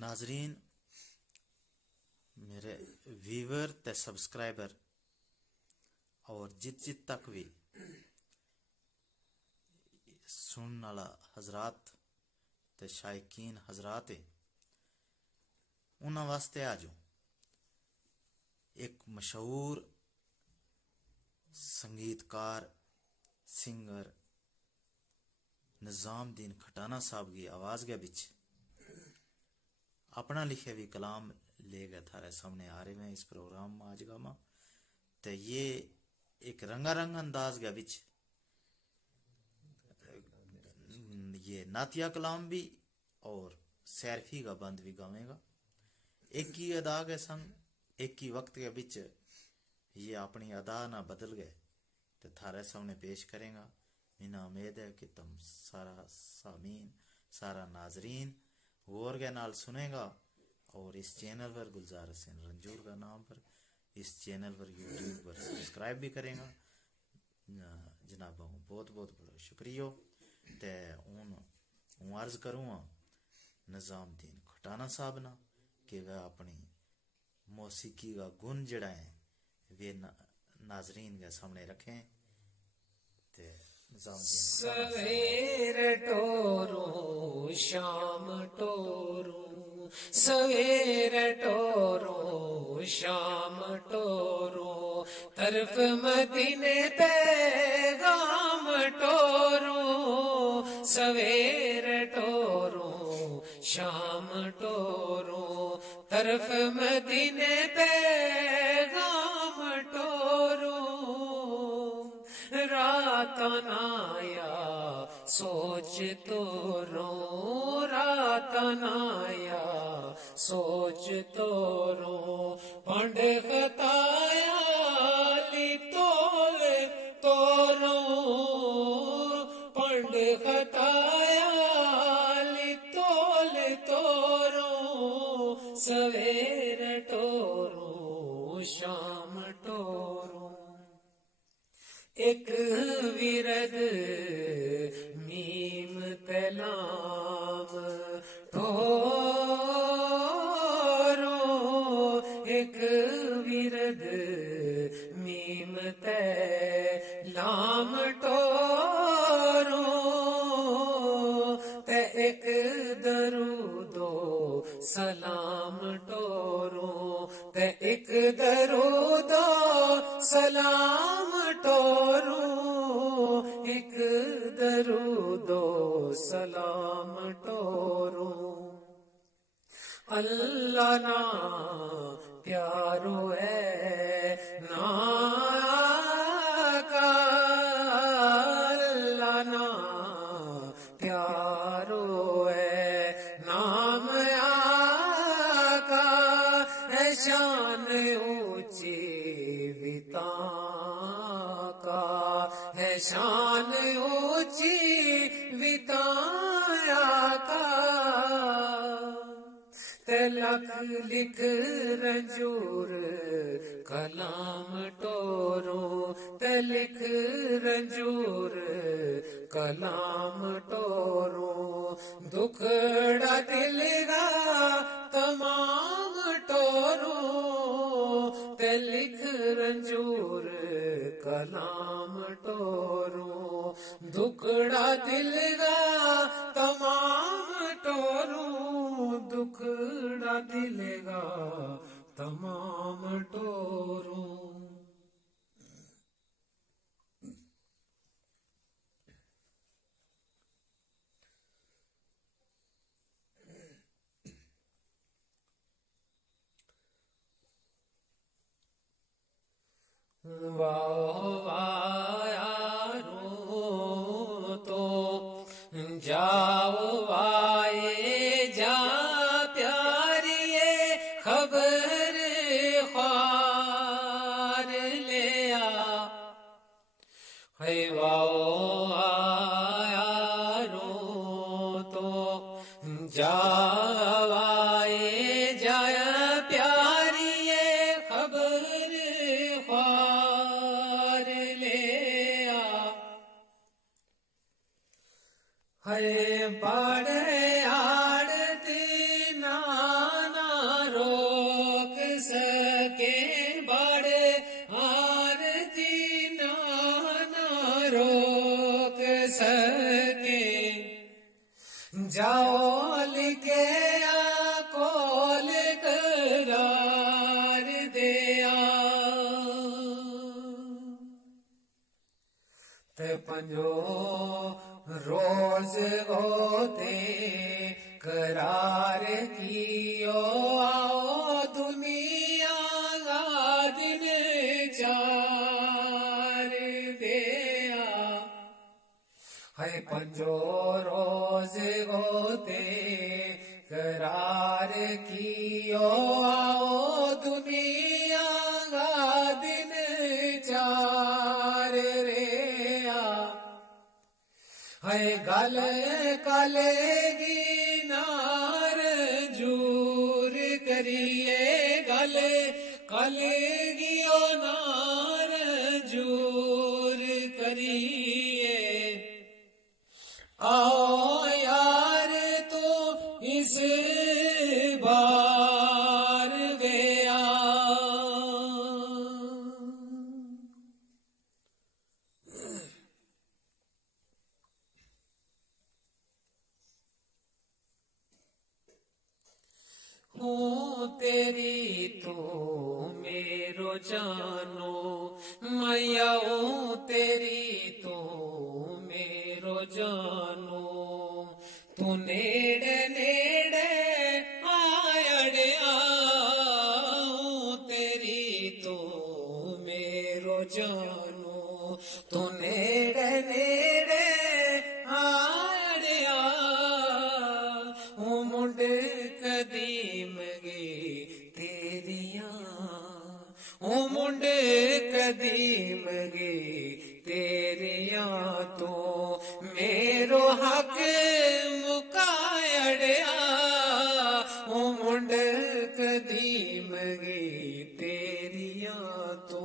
नाजरीन, मेरे व्यूवर ते सब्सक्राइबर और जित तक भी सुनने वाला हजरात ते शायकीन हजरात है, उन्हां वास्ते आजो एक मशहूर संगीतकार सिंगर निजामुद्दीन खटाना साहब की आवाज़ के बिच अपना लिखे भी कलाम ले गए थारे सामने आ रहे हैं इस प्रोग्राम में आज गामा। तो ये एक रंगारंग अंदाज के बिच ये नातिया कलाम भी और सैरफी का बंद भी गावेगा। एक ही अदा के संग एक ही वक्त के बिच ये अपनी अदा ना बदल गए तो थारे सामने पेश करेगा। इन्हें उम्मीद है कि तुम सारा सामीन सारा नाजरीन गौर के नाल सुनेगा और इस चैनल पर गुलजार हुसैन रंजूर का नाम पर इस चैनल पर यूट्यूब पर सब्सक्राइब भी करेगा। जनाब बहुत बहुत बड़ा शुक्रिया। ते हूँ अर्ज करूँगा निजामुद्दीन खटाना साहब ना कि वह अपनी मौसीकी का गुण जड़ा है वे नाजरीन के सामने रखें। ते सवेर टोरू शाम टोरू, सवेर टोरू शाम टोरू, तरफ मदीने पैगाम टोरू, सवेर टोरू शाम टोरू, तरफ मदीने पैगाम टोरू, रात नाया सोच तो रो, रात नाया सोच तो रो, पंड खताया ली तोले तो रो, पंड खताया ली तोले तो रो, सवेर टोरू शाम टोरू, एक विरद मीम तलाम टोरो, एक विरद मीम तलाम टोरो, ते एक दरूदो सलाम टोरो, ते एक दरूदो सलाम टोरू, एक दरूदो सलाम टोरू, अल्लाह ना प्यारो है ना का, अल्लाह ना प्यारो है नाम आका, है शान ऊंची विता का, है शान ऊंची विताया का, तिलक लिख रंजूर कलाम टोरो, तिलक रंजूर कलाम टोरो, दुखड़ा दिलगा तमाम टोरो, तिलक रंजूर कलाम टोरो, दुखड़ा दिलगा तमाम टोरो, दुखड़ा दिलगा तमाम टोरो। वाह वायारो तो जाओ वाए जा प्यारिए खबर ख्वार ले आ, है वाओ आयारो तो जावाए जाया प्यारिए खबर ख्वार ले आ, है बड़े आड़ती ना जाओ लिखे कोल करार दिया ते पंजो रोज होते करार कियो आओ दुनिया का दिन चार दिया है पंजो रोज होते करार कियो आओ दुनिया का दिन चार रेया है गल कलेगी नार जूर करिए गल कलेगी ओ नार जूर करिए आओ यार तो इस बार गया हूँ तेरी तो मेरो जानो मैया हूँ तेरी तो मेरो जानो तू नेड़े नेड़े आयड़िया हूँ तेरी तो मेरो जानो तू नेड़े नेड़े आयड़िया हूँ मुंड कदीम गे तेरिया हूँ मुंड कदीम गे तेरिया तो मेरो हक मुकायड़िया हूँ मुंड कदीम गे तेरिया तो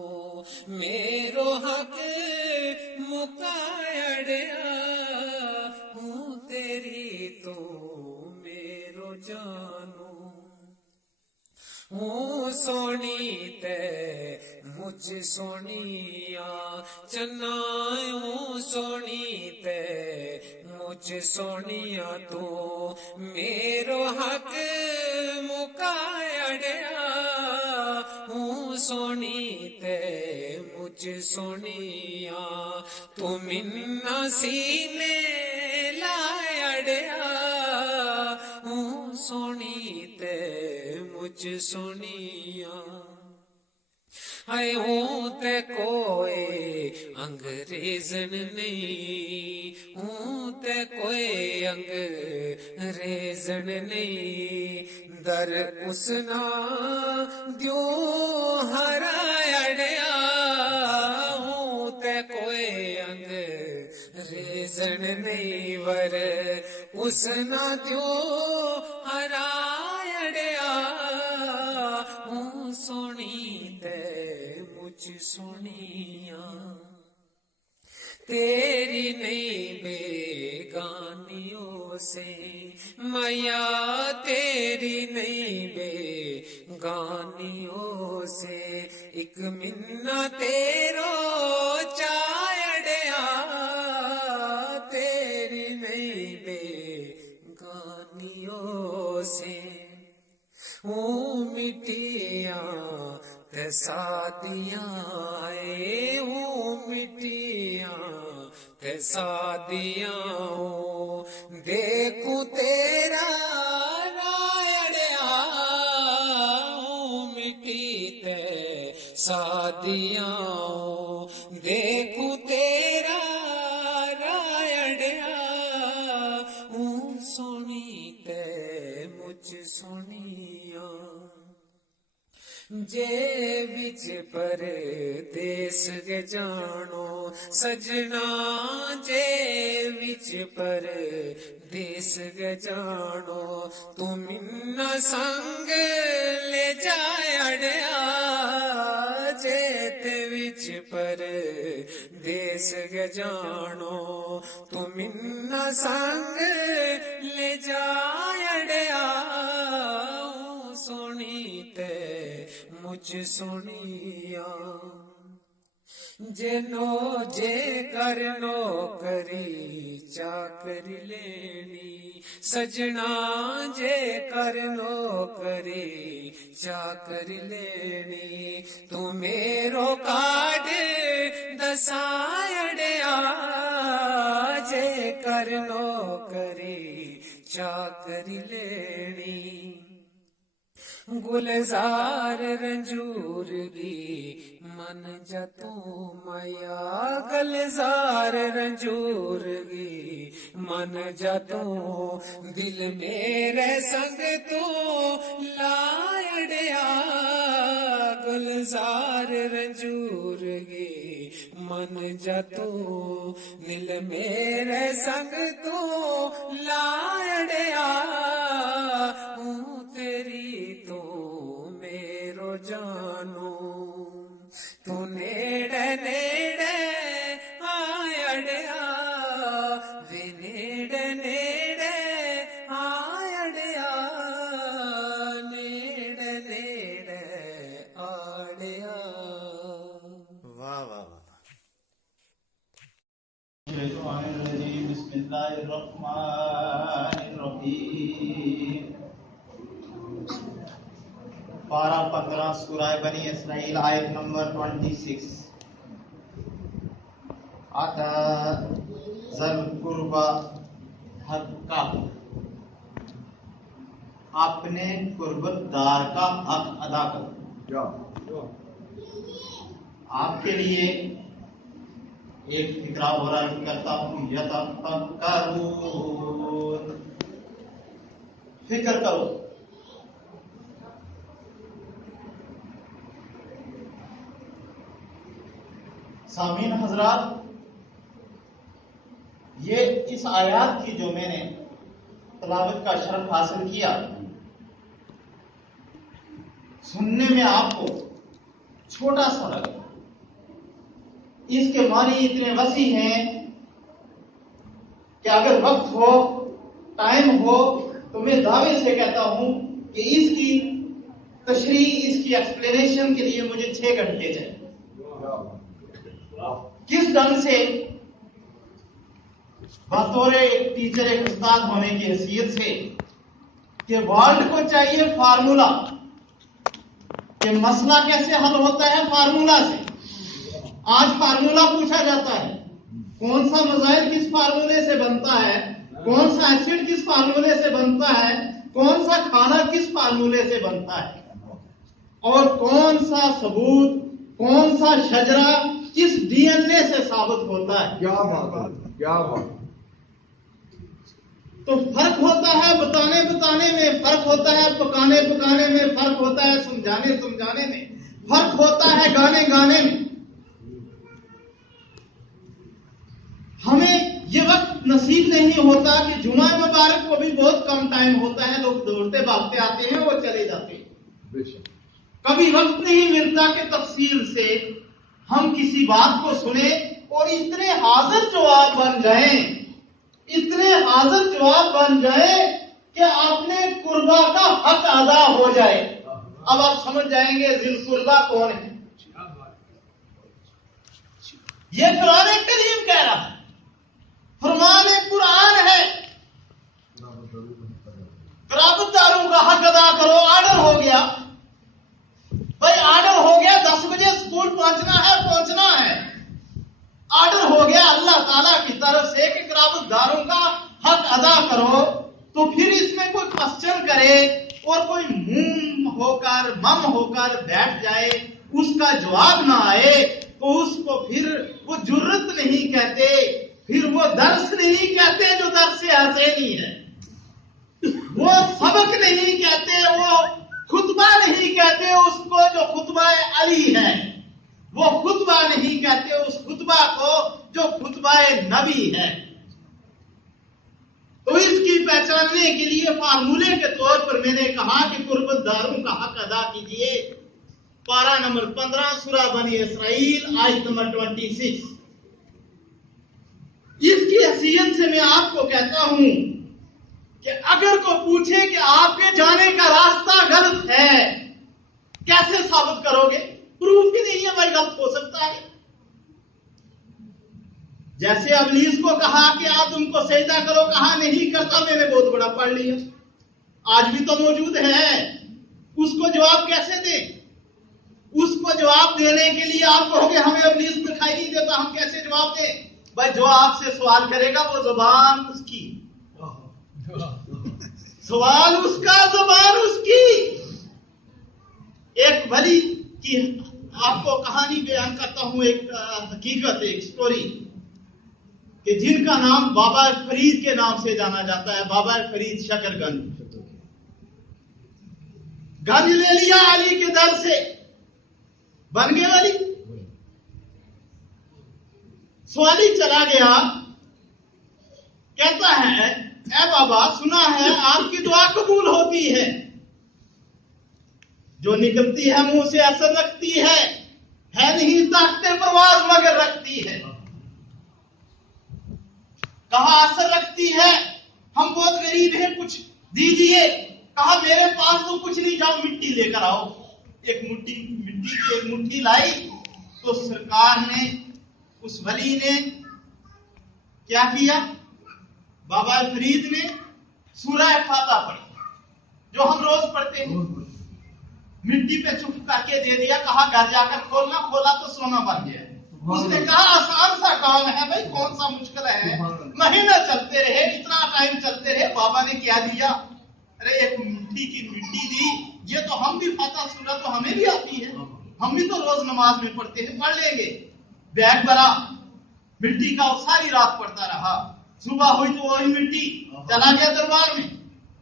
मेरो हक मुकायड़िया हूँ तेरी तो मेरो जानो हूँ सोनी ते मुझ सोनिया चन्ना हूँ सोनी ते मुझ सोनिया तो मेरो हक मुकायड़िया हूँ सोनी ते मुझ सोनिया तू मिन्ना सीने लायड़िया हूँ सोनी ते मुझ सोनिया है हूँ ते कोई अंग्रेजन नहीं हूँ ते कोई अंग्रेजन नहीं दर उसना द्यो हरायड़िया हूँ ते कोई अंग्रेजन नहीं वर उसना द्यो हरायड़िया हूँ सोनी ते मुझ सोनिया तेरी नहीं बेगानियों से मैया तेरी नहीं बेगानियों से एक मिन्ना तेरो चायड़िया तेरी नहीं बेगानियों से हूँ मिटिया ते सादियाँ आए हूँ मिटिया ते सादियाँ हूँ देखूं तेरा रायड़िया हूँ मिट्टी ते सादियाँ हूँ देखूं तेरा रायड़िया हूँ सोनी ते मुझ सोनिया जे विच पर देश के जानो सजना जे विच पर देश के जानो तुम न संग ले जायड़िया जेत विच पर देश के जानो तुम न संग ले जायड़िया सोनी ते मुझ सोनिया जेनो जे कर नौकरी चाकर लेनी, सजना जे कर नौकरी चाकर लेनी, तू मेरो काड दसायड़िया जे कर नौकरी चाकर लेनी। गुलजार रंजूर गी मन जतू मया, गुलजार रंजूर गी मन जतू, दिल मेरे संग तू लायड़िया, गुलजार रंजूर गी मन जतू, दिल मेरे संग तू लायड़िया, तेरी तू मेरो जानू, तू नेड़े नेड़े आयड़िया, वे नेड़े नेड़े आयड़िया, नेड़े नेड़े आड़िया। वाह वाह वाह। बिस्मिल्लाहिर्रहमानिर्रहीम। पारा 15 सूरह बनी इसराइल आयत नंबर 26। आता ज़ल कुर्बा हक़्क़ा, अपने कुर्बतदार का हक अदा करो। आपके लिए एक फिक्रा हो रहा करता हूँ, यतफ़क्करून, फिक्र करो। सामीन हजरात, ये इस आयत की जो मैंने तलावत का शरफ हासिल किया, सुनने में आपको छोटा सा लगा, इसके मानी इतने वसी हैं कि अगर वक्त हो, टाइम हो, तो मैं दावे से कहता हूं कि इसकी तशरीह, इसकी एक्सप्लेनेशन के लिए मुझे 6 घंटे चाहिए। किस ढंग से बतौर एक टीचर, एक उस्ताद होने की हैसियत से, कि वर्ल्ड को चाहिए फार्मूला, कि मसला कैसे हल होता है फार्मूला से। आज फार्मूला पूछा जाता है, कौन सा मज़ाहिर किस फार्मूले से बनता है, कौन सा एसिड किस फार्मूले से बनता है, कौन सा खाना किस फार्मूले से बनता है, और कौन सा सबूत, कौन सा शजरा किस डीएनए से साबित होता है। क्या बात, क्या बात। तो फर्क होता है बताने बताने में, फर्क होता है पकाने पकाने में, फर्क होता है समझाने समझाने में, फर्क होता है गाने गाने में। हमें ये वक्त नसीब नहीं होता कि जुमा मुबारक को भी बहुत कम टाइम होता है, लोग दौड़ते भागते आते हैं, वो चले जाते हैं। कभी वक्त नहीं मिलता कि तफसील से हम किसी बात को सुने और इतने हाजिर जवाब बन जाए, इतने हाजिर जवाब बन जाए कि आपने कुर्बा का हक अदा हो जाए। अब आप समझ जाएंगे जिल कुर्बा कौन है। ये कुरान करीम कह रहा है, फरमान कुरान है, कराबतदारों का हक अदा करो। आर्डर हो गया भाई, आर्डर हो गया 10 बजे स्कूल पहुंचना है, पहुंचना है। आर्डर हो गया अल्लाह ताला की तरफ से कि कराबतदारों का हक अदा करो। तो फिर इसमें कोई क्वेश्चन करे और कोई मुंह होकर मम होकर बैठ जाए, उसका जवाब ना आए, तो उसको फिर वो जुर्रत नहीं कहते, फिर वो दर्स नहीं कहते जो दर्स हसैनी है, वो सबक नहीं कहते, वो खुतबा नहीं कहते उसको जो खुतबा अली है, वो खुतबा नहीं कहते उस खुतबा को जो खुतबा नबी है। तो इसकी पहचानने के लिए फार्मूले के तौर पर मैंने कहा कि कुर्बतदारों का हक अदा कीजिए। पारा नंबर 15 सूरह बनी इसराइल आयत नंबर 26। इसकी हैसियत से मैं आपको कहता हूं कि अगर कोई पूछे कि आपके जाने का रास्ता गलत है, कैसे साबित करोगे? प्रूफ ही नहीं है भाई, गलत हो सकता है। जैसे अबलीस को कहा कि आप तुमको सजदा करो, कहा नहीं करता, मैंने बहुत बड़ा पढ़ लिया, आज भी तो मौजूद है। उसको जवाब कैसे दे? उसको जवाब देने के लिए आप कहोगे हमें अबलीस दिखाई नहीं देता, हम कैसे जवाब दें? भाई जो आपसे सवाल करेगा वो जुबान उसकी, सवाल उसका, जुबान उसकी। एक वली की आपको कहानी बयान करता हूं, एक हकीकत, एक स्टोरी, कि जिनका नाम बाबा फरीद के नाम से जाना जाता है। बाबा फरीद शकरगंज, गंज ले लिया अली के दर से, बन गए वली। सवाली चला गया, कहता है ए बाबा, सुना है आपकी दुआ कबूल होती है, जो निकलती है मुंह से असर रखती है नहीं ताकते परवाज मगर रखती है। कहा असर रखती है, हम बहुत गरीब हैं, कुछ दीजिए। कहा मेरे पास तो कुछ नहीं, जाओ मिट्टी लेकर आओ। एक मिट्टी की एक मुट्ठी लाई तो सरकार ने, उस वली ने क्या किया? बाबा फरीद ने सूरह फातिहा पढ़ी, जो हम रोज पढ़ते हैं, मिट्टी पे चुप करके दे दिया। कहा घर जाकर खोलना, खोला तो सोना बन गया। उसने कहा आसान सा काम है भाई, कौन सा मुश्किल है। महीना चलते रहे, इतना टाइम चलते रहे, बाबा ने क्या दिया? अरे एक मिट्टी की मिट्टी दी, ये तो हम भी फातिहा सूरह तो हमें भी आती है, हम भी तो रोज नमाज में पढ़ते हैं, पढ़ लेंगे। बैग भरा मिट्टी का, सारी रात पढ़ता रहा। सुबह हुई तो वही मिट्टी, चला गया दरबार में।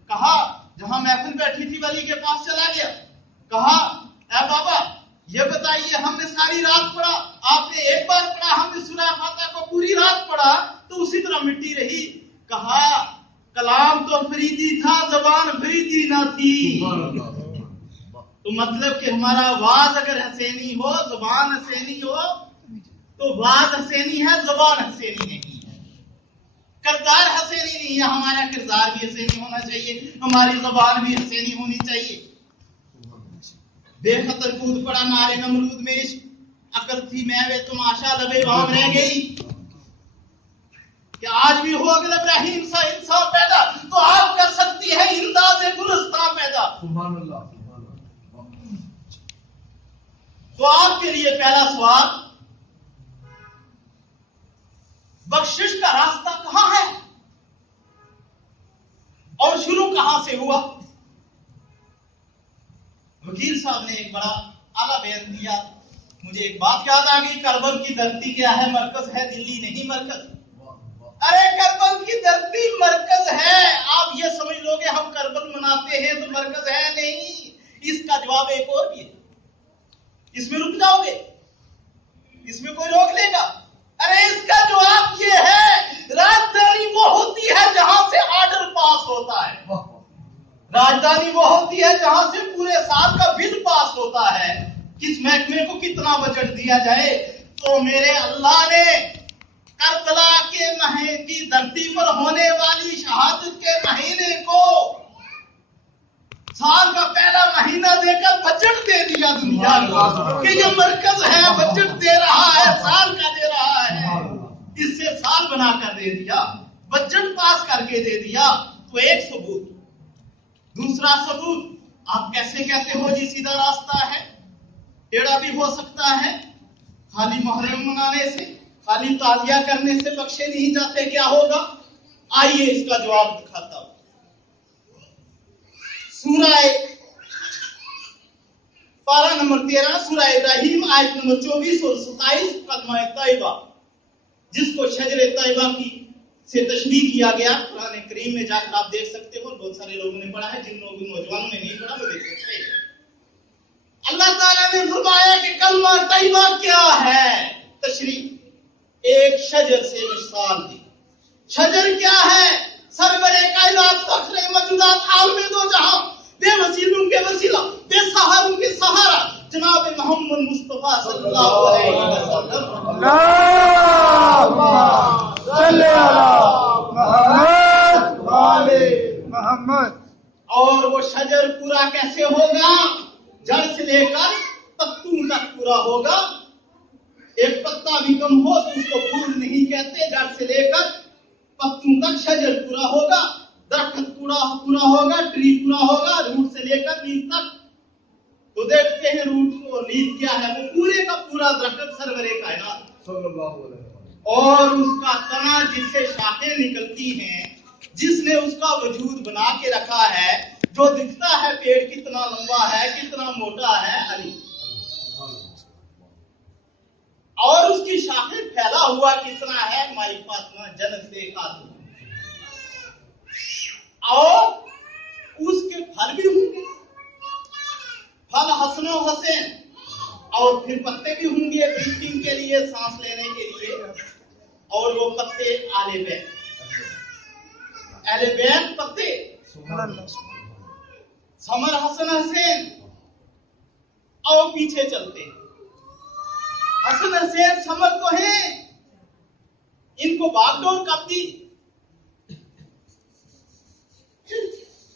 कहा जहां महफिल बैठी थी वली के पास चला गया। कहा ए बाबा, ये बताइए, हमने सारी रात पढ़ा, आपने एक बार पढ़ा, हमने सूरह फातिहा को पूरी रात पढ़ा, तो उसी तरह मिट्टी रही। कहा कलाम तो फरीदी था, जबान फरीदी ना थी। तो मतलब कि हमारा आवाज अगर हसैनी हो, जबान हसैनी हो, तो आवाज हसैनी है, जबान हसैनी नहीं है, किरदार हसैनी नहीं है। हमारा किरदार भी हसैनी होना चाहिए, हमारी जबान भी हसैनी होनी चाहिए। बेखतर कूद पड़ा नारे नमरूद में इश्क, अकल थी मैं वे तमाशा लबे बाम रह गई। कि आज भी हो अगर इब्राहिम सा इंसान पैदा, तो आप कर सकती है इंदाज़े गुलिस्तान पैदा। सुभान अल्लाह, सुभान अल्लाह। तो आपके लिए पहला सवाल, बख्शिश का रास्ता कहां है और शुरू कहां से हुआ? वकील साहब ने एक बड़ा आला बयान दिया। मुझे एक बात याद आ गई, करबल की धरती क्या है? मरकज है, दिल्ली नहीं मरकज। अरे करबल की धरती मरकज है। आप ये समझ लोगे हम करबल मनाते हैं तो मरकज है, नहीं। इसका जवाब एक और भी है। इसमें रुक जाओगे? इसमें कोई रोक लेगा? अरे इसका जवाब ये है, राजधानी वो होती है जहां से ऑर्डर पास होता है, राजधानी वो होती है जहां से पूरे साल का बिल पास होता है, किस महकमे को कितना बजट दिया जाए। तो मेरे अल्लाह ने करबला के महीने की धरती पर होने वाली शहादत के महीने को साल का पहला महीना देकर बजट दे दिया दुनिया को कि ये मरकज है, बजट दे रहा है, साल का दे रहा है। इससे साल बनाकर दे दिया, बजट पास करके दे दिया। तो एक सबूत। दूसरा सबूत, आप कैसे कहते हो जी सीधा रास्ता है? टेढ़ा भी हो सकता है। खाली मुहर्रम मनाने से, खाली ताजिया करने से बख्शे नहीं जाते, क्या होगा? आइए इसका जवाब दिखाता हूं। सूरह पारा नंबर 13 सूरह इब्राहिम आयत नंबर 24 और 27 कलमा तैयबा, जिसको शजर तैयबा की से तशबीह किया गया। कुरान करीम में जाकर आप देख सकते हो, बहुत सारे लोगों ने पढ़ा है, जिन नौजवानों ने नहीं पढ़ा वो देख सकते हैं। अल्लाह ताला ने फरमाया कि कलमा तैयबा क्या है? तशरीह एक शजर से मिसाल दी। शजर क्या है? सरवरे कायनात फख्रे मौजूदात आलमे दो जहां, बेवसीलों के वसीला, बेसहारों के सहारा, जनाब मोहम्मद मुस्तफा सल्लल्लाहु अलैहि वसल्लम। मोहम्मद। और वो शजर पूरा कैसे होगा? जड़ से लेकर पत्तों तक पूरा होगा। एक पत्ता भी कम हो तो उसको फूल नहीं कहते। जड़ से लेकर पत्तों तक शजर पूरा होगा, दरख्त पूरा होगा, ट्री पूरा होगा, रूट से लेकर लीफ तक। तो देखते हैं रूट और लीफ क्या है, वो पूरे का पूरा दरख्त सरवरे कायनात और उसका तना जिससे शाखें निकलती हैं, जिसने उसका वजूद बना के रखा है, जो दिखता है पेड़ कितना लंबा है, कितना मोटा है, अली। और उसकी शाखें फैला हुआ कितना है, माई फातिमा जन्नत से खातून। और उसके फल भी होंगे, फल हसनो हसैन, और फिर पत्ते भी होंगे ब्रीथिंग के लिए, सांस लेने के लिए। और वो पत्ते आले बैन पत्ते, समर हसन हसैन। और पीछे चलते, हसन हसैन समर तो है, इनको बागडोर कब दी?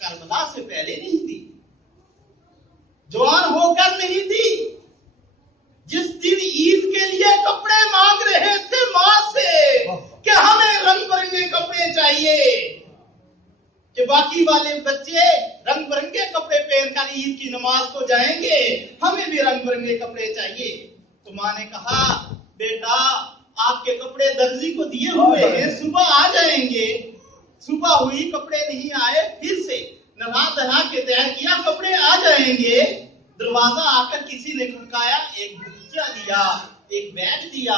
करबला से पहले नहीं दी, जवान होकर नहीं दी। जिस दिन ईद के लिए कपड़े मांग रहे थे मां से कि हमें रंग बिरंगे कपड़े चाहिए, कि बाकी वाले बच्चे रंग बिरंगे कपड़े पहनकर ईद की नमाज को जाएंगे, हमें भी रंग बिरंगे कपड़े चाहिए। तो मां ने कहा, बेटा आपके कपड़े दर्जी को दिए हुए हैं, सुबह आ जाएंगे। सुबह हुई, कपड़े नहीं आए, फिर से नहा धहा के तैयार किया, कपड़े आ जाएंगे। दरवाजा आकर किसी ने खड़काया, एक बुच्चा दिया, एक बैग दिया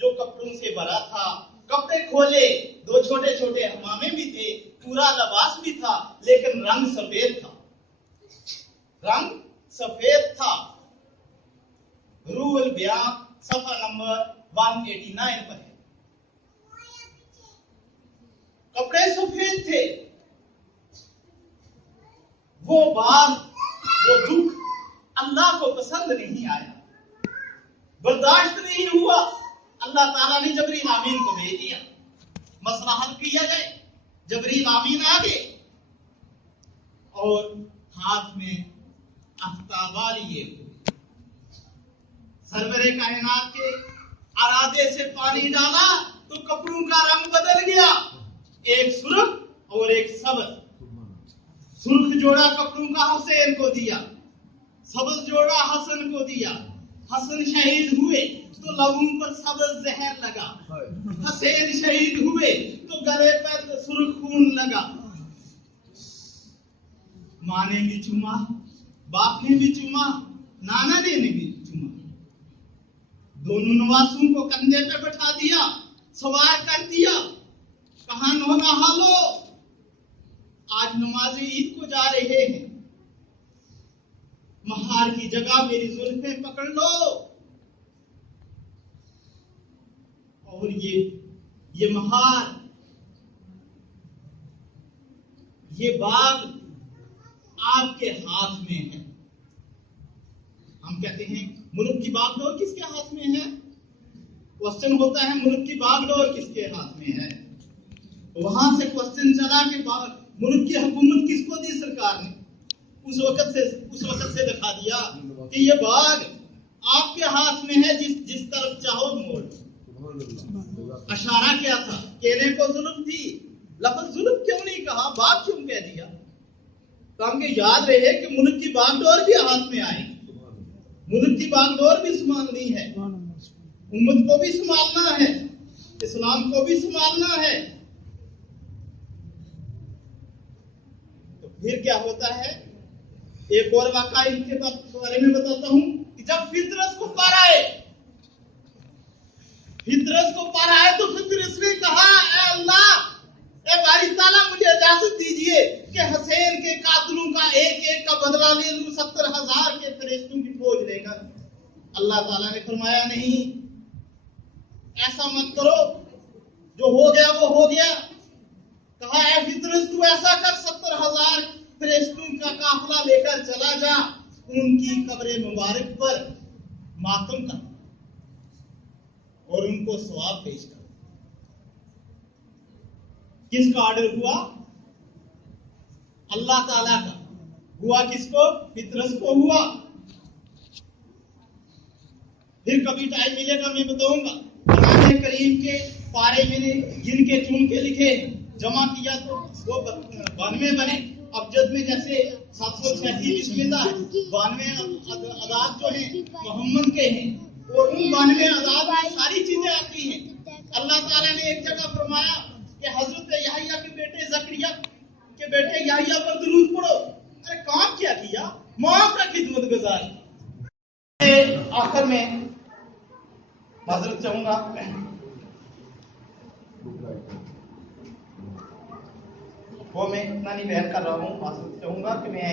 जो कपड़ों से भरा था। कपड़े खोले, दो छोटे छोटे हमामे भी थे, पूरा लिबास भी था, लेकिन रंग सफेद था, रंग सफेद था। रूहुल बयां सफा नंबर 189 पर है। कपड़े सफेद थे। वो बात, वो दुख अल्लाह को पसंद नहीं आया, बर्दाश्त नहीं हुआ। अल्लाह ताला ने जबरील आमीन को भेज दिया, मसला हल किया जाए। जबरील आमीन आ गए और हाथ में आफ्ताबा लिए हुए, सरवरे कायनात के अरादे से पानी डाला तो कपड़ों का रंग बदल गया, एक सुर्ख और एक सब्ज। सुर्ख जोड़ा कपड़ों का हुसैन को दिया, सब्ज जोड़ा हसन को दिया। हसन शहीद हुए तो लबों पर सब्ज जहर लगा, हुसैन शहीद हुए तो गले पर सुर्ख खून लगा। मां ने भी चुमा, बाप ने भी चुमा, नाना ने भी चुमा। दोनों नवासों को कंधे पे बैठा दिया, सवार कर दिया, कहा नोना हालो, आज नमाज ईद को जा रहे हैं, महार की जगह मेरी जुल्फें पकड़ लो। और ये महार, ये बाग आपके हाथ में है। हम कहते हैं मुल्क की बागडोर किसके हाथ में है? क्वेश्चन होता है मुल्क की बागडोर किसके हाथ में है? वहां से क्वेश्चन चला कि मुल्क की हुकूमत किसको दी सरकार ने? उस वक्त से दिखा दिया कि ये बाग आपके हाथ में है, जिस तरफ चाहो मोड़। इशारा क्या था? कहने को जुल्म थी, लफ्ज़ जुल्म क्यों नहीं कहा, बात क्यों कह दिया? तो हमके याद रहे कि मुल्क की बागडोर भी हाथ में आई, मुल्क की बागडोर भी संभालनी है, उम्मत को भी संभालना है, इस्लाम को भी संभालना है। तो फिर क्या होता है? एक और वाक़या इनके बारे में बताता हूं कि जब फितरस को पार आए, तो फितरस ने कहा, ऐ अल्लाह, ऐ बारी ताला, मुझे इजाजत दीजिए कि हुसैन के कातिलों का एक एक का बदला ले लूं 70,000 के फरिश्तों की फौज लेकर। अल्लाह ताला ने फरमाया, नहीं, ऐसा मत करो, जो हो गया वो हो गया। कहा, ऐ फितरस, तू ऐसा कर, 70,000 फरिश्तों का काफिला लेकर चला जा, उनकी कब्र मुबारक पर मातम कर और उनको सवाब पेश कर। किसका ऑर्डर हुआ? अल्लाह ताला का। हुआ किसको? फितरस को हुआ। फिर कभी टाइम मिलेगा मैं बताऊंगा। कुरान करीम के पारे मैंने गिन के चुन के लिखे, जमा किया तो वो 92 बने। अबजद में जैसे 737 मिलता है, 92 अदाद जो है मोहम्मद के हैं, और उन 92 अदाद में सारी चीजें आती हैं। अल्लाह ताला ने एक जगह फरमाया कि हजरत याहिया के बेटे जकरिया के बेटे याहिया पर दुरूद पढ़ो। अरे काम क्या किया, माँ का खिदमत गुजार। आखिर में माजरत चाहूंगा, वो मैं इतना नहीं बयान कर रहा हूँ। माजरत चाहूंगा कि मैं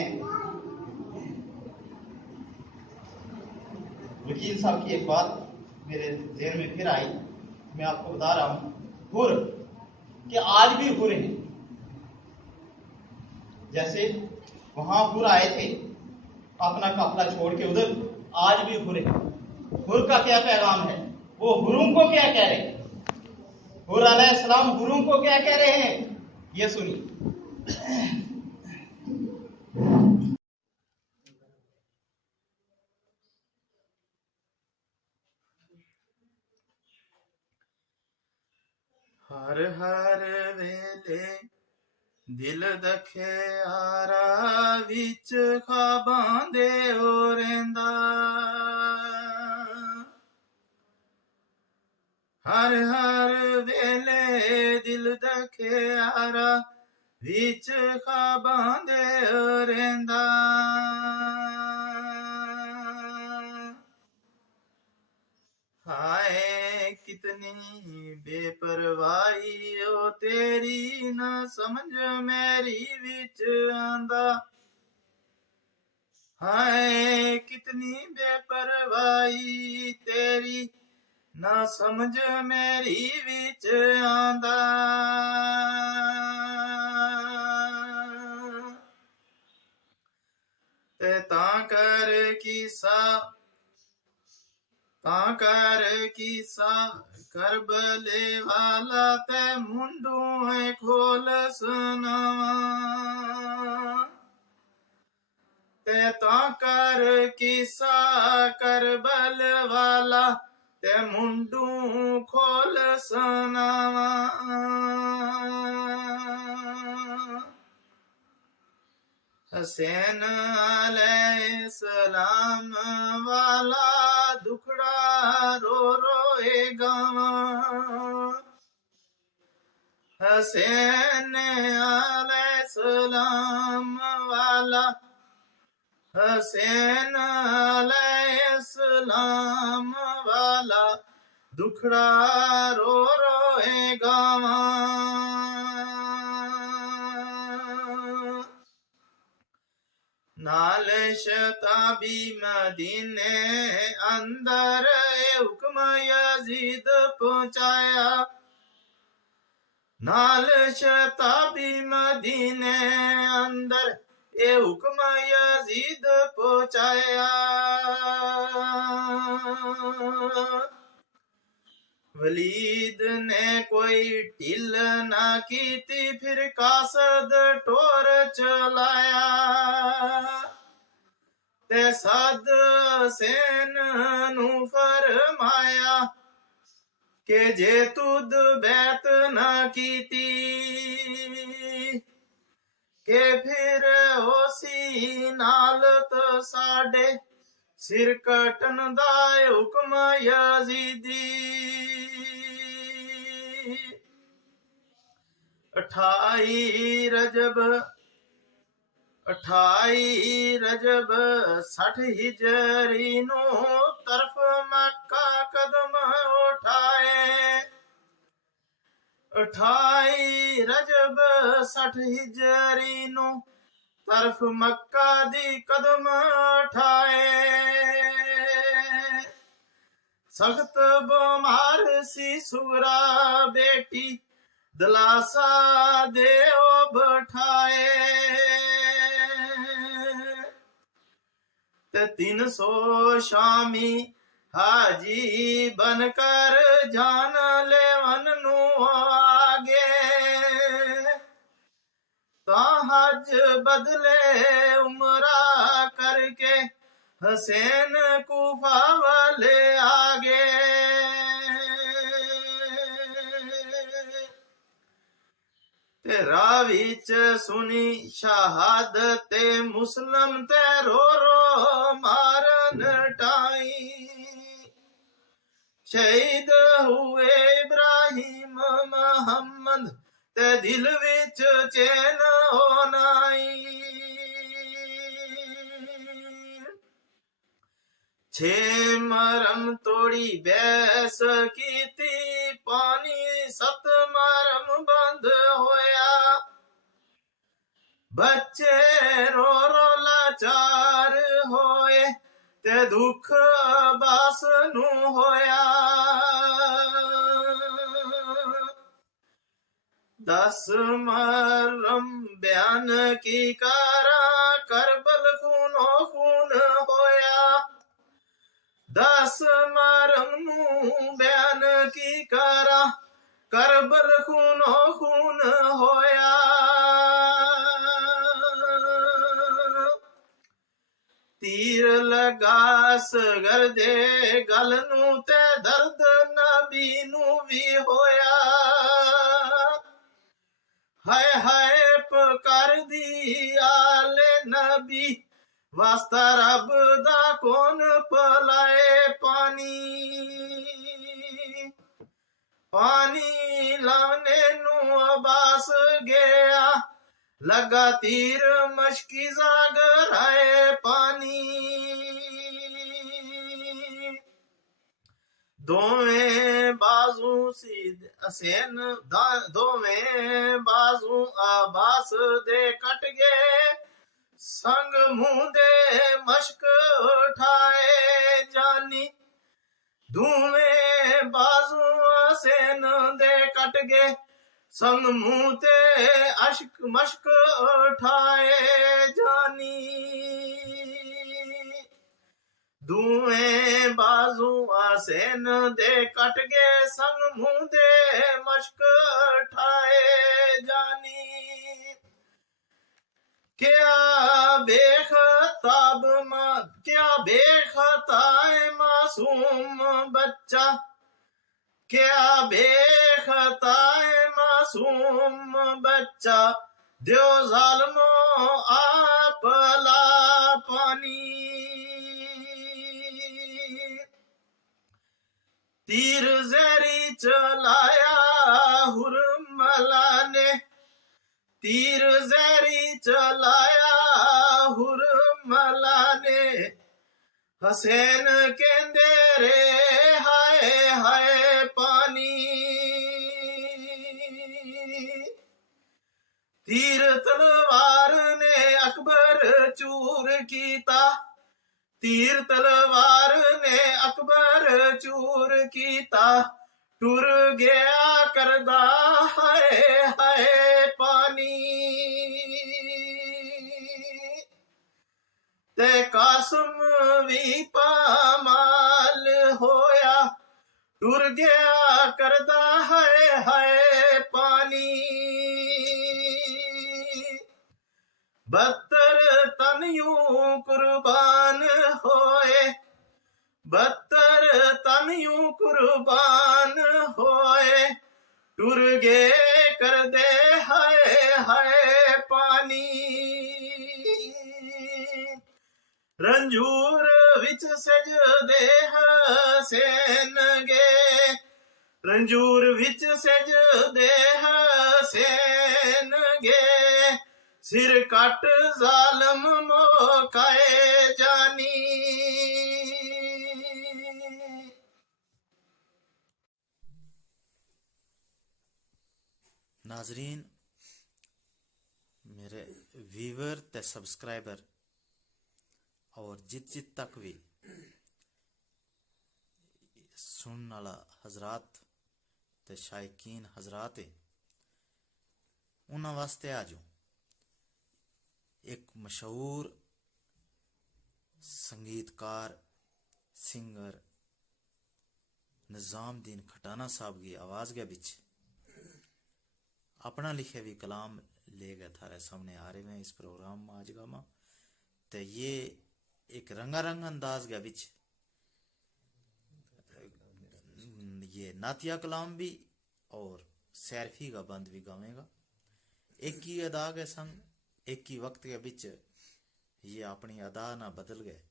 वकील साहब की एक बात मेरे ज़हन में फिर आई, मैं आपको बता रहा हूँ। हुर कि आज भी हुर हैं, जैसे वहां हुर आए थे अपना काफिला छोड़ के उधर, आज भी हुर हैं। हुर का क्या पैगाम है, वो हुरों को क्या कह रहे हैं, हुर अलैहिस्सलाम हुरों को क्या कह रहे हैं, ये सुनिए। हर हर वेले दिल दखे आरा विच ख्वाबां दे ओरेंदा, हर हर वेले दिल दखे आरा विच ख्वाबां दे ओरेंदा। हाय कितनी बेपरवाही ओ तेरी, ना समझ मेरी विच आंदा। हाय कितनी बेपरवाही तेरी, ना समझ मेरी विच आंदा। ते तां कर किसा करबले वाला ते मुंडू खोल सुनावा। ते तां कर किसा करबल वाला ते मुंडू खोल सुनावा। हुसैन अलैहिस्सलाम वाला दुखड़ा रो रोए गावा। हुसैन अलैहिस्सलाम वाला, हुसैन अलैहिस्सलाम वाला दुखड़ा रो रोए गावा। नाल शताबी मदीने अंदर हुक्म यजीद पहुंचाया। नाल शताबी मदीने अंदर ए हुक्म यजीद पहुंचाया। वलीद ने कोई ढिल ना की थी, फिर कासद टोर चलाया। ते सद हुसैन नू फरमाया के जे तुद बैत ना कीती, के फिर होसी नाल तो साडे सिर कटन दा हुक्म यजीदी। 28 रजब 60 हिजरी नो तरफ मक्का कदम उठाए। 28 रजब 60 हिजरी नो तरफ मक्का दी कदम उठाए। सख्त बीमार सी सुरा बेटी दलासा दे ओ बैठाए। ते 300 शामी हाजी बनकर जान लेवन नू आगे। ता हज बदले उमरा करके हसैन कुफा वाले आगे ते राविच सुनी शहादत मुस्लिम ते रो मारन टाई शहीद हुए इब्राहिम मोहम्मद ते दिल विच चैन होनाई छे मरम तोड़ी बैस कीती पानी सत मरम बंद होया बच्चे रो लाचार होए ते दुख बास नू होया 10 मरम बयान की कारा करबल खूनो खून होया 10 मरम नू बयान की कारा करबल खूनो खून होया तीर लगा सगर दे गल नू ते दर्द नबी नू भी होया हाय हाय पुकार दी आले नबी वास्ता रब दा कौन पलाए पानी लाने नू अबास गया लगा तीर मशकी जागर आए पानी दोवें बाजू सीध हसैन दोवें बाजू आबास दे कट गए संग मुंह दे मशक उठाए जानी दोवें बाजू हसैन दे कट गए संग मुंह ते अश्क मश्क उठाए जानी दुएं बाजू हसैन दे कट गए संग मुंह दे मश्क उठाए जानी क्या बेखताए मासूम बच्चा क्या बेखताए मासूम बच्चा दियो जालमो आप ला पानी तीर जहरी चलाया हुरमला ने तीर जहरी चलाया हुरमला ने हसैन कहंदे रे हाय हाय पानी तीर तलवार ने अकबर चूर कीता तीर तलवार ने अकबर चूर कीता टुर गया करदा हाय हाय पानी ते कासम भी पामाल होया टुर गया करदा हाय हाय पानी 72 तन यूं कुर्बान होए 72 तन यूं कुर्बान होए टुर गए कर दे हाय हाय पानी रंजूर विच सजदे हसैन गे रंजूर विच सजदे हसैन गे सिर कट जालम मोकाए जानी नाजरीन मेरे व्यूवर ते सब्सक्राइबर और जित तक भी सुनने वाला हजरात ते शायकीन हजरात है उन्हां वास्ते आजो एक मशहूर संगीतकार सिंगर निजामुद्दीन खटाना साहब की आवाज के बिच अपना लिखे भी कलाम ले गए थारे सामने आ रहे हैं इस प्रोग्राम में आज का ते ये एक रंगारंग अंदाज के विच ये नातिया कलाम भी और सैरफी का बंद भी गावेगा। एक ही अदा के संग एक ही वक्त के बिच ये अपनी अदा ना बदल गए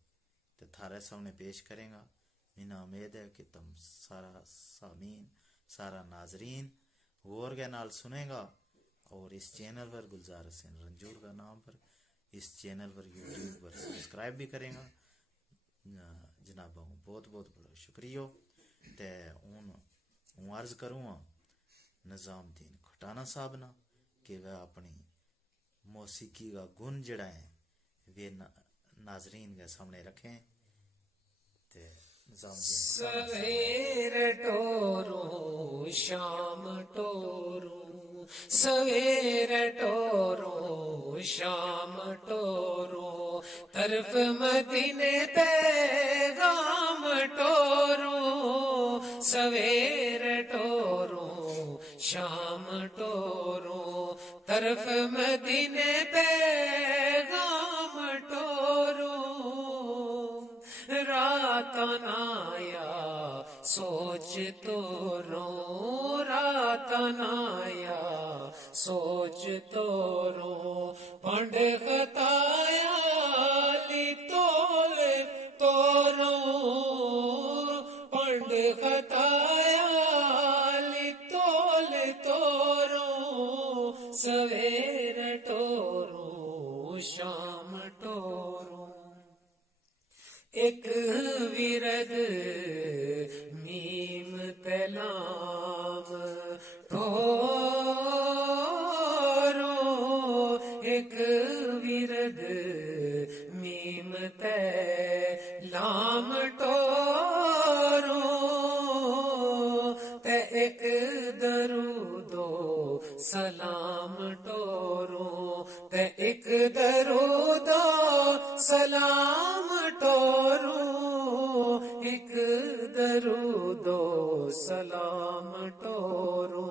तो थारे सामने पेश करेगा। मिना उम्मीद है कि तुम सारा सामीन सारा नाजरीन गौर के नाल सुनेगा और इस चैनल पर गुलजार हुसैन रंजूर का नाम पर इस चैनल पर यूट्यूब पर सब्सक्राइब भी करेगा। जनाब बहुत बहुत बड़ा शुक्रिया। ते हूँ अर्ज करूँगा निज़ामुद्दीन खटाना साहब ना कि वह अपनी मौसीकी का गुण जड़ा है वे नाजरीन के सामने रखें। ते सवेर टोरू शाम टोरू सवेर टोरू शाम टोरू तरफ मदीने पैगाम टोरू सवेर टोरू शाम टोरू तरफ मदीने पैगाम टोरू रात नाया सोच तो रो रात नाया सोच तो रो पंड खताया ली तोले तो रो पंड खताया ली तोले तो रो सवेर टोरू शाम टोरू एक विरद मीम तलाम टोरो एक विरद मीम तलाम टोरो ते एक दरूदो सलाम टोरो ते एक दरूदो सलाम टोरू एक दरूदो सलाम टोरू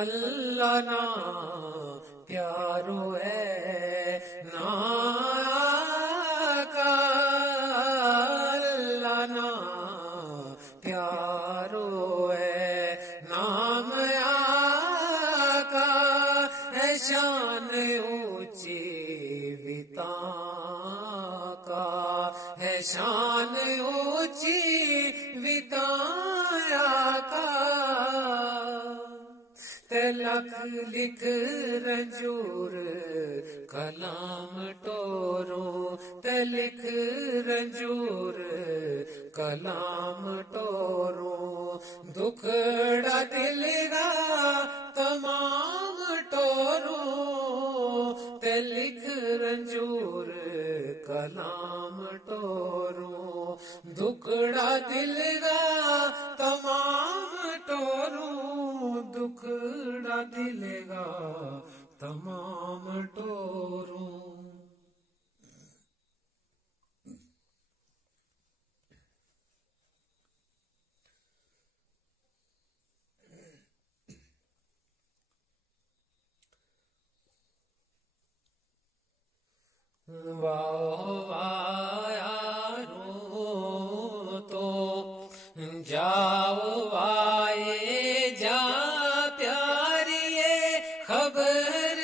अल्लाह ना प्यारो है ना का अल्लाह ना प्यारो है नाम आका है शान ऊंची विता का है शान ऊंची विताया का ते लख लिख रंजूर कलाम टोरो ते लिख रंजूर कलाम टोरो दुखड़ा दिल गा तमाम टोरो ते लिख रंजूर कलाम टोरो दुखड़ा दिल गा तमाम टोरो दुखड़ा दिल गा तमाम टोरो वायारो तो जाओ आए जा प्यारिए खबर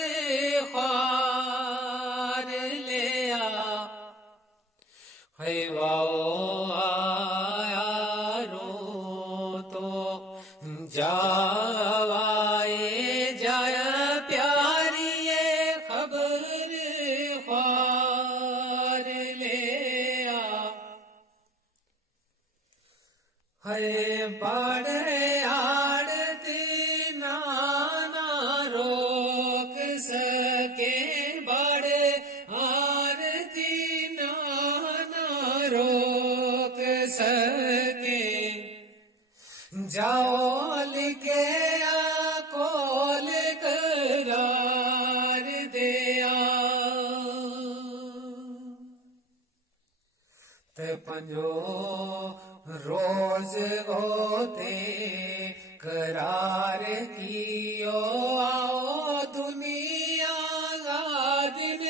ख्वार ले आ है वाओ आयारो तो जावाए जाया प्यारिए खबर ख्वार ले आ है बाड़े आड़ती नाना रोक सके बाड़े आरती नाना रोक सके जाओ लिखे कोल करार दिया ते पंजो रोज होते करार कियो आओ दुनिया का दिन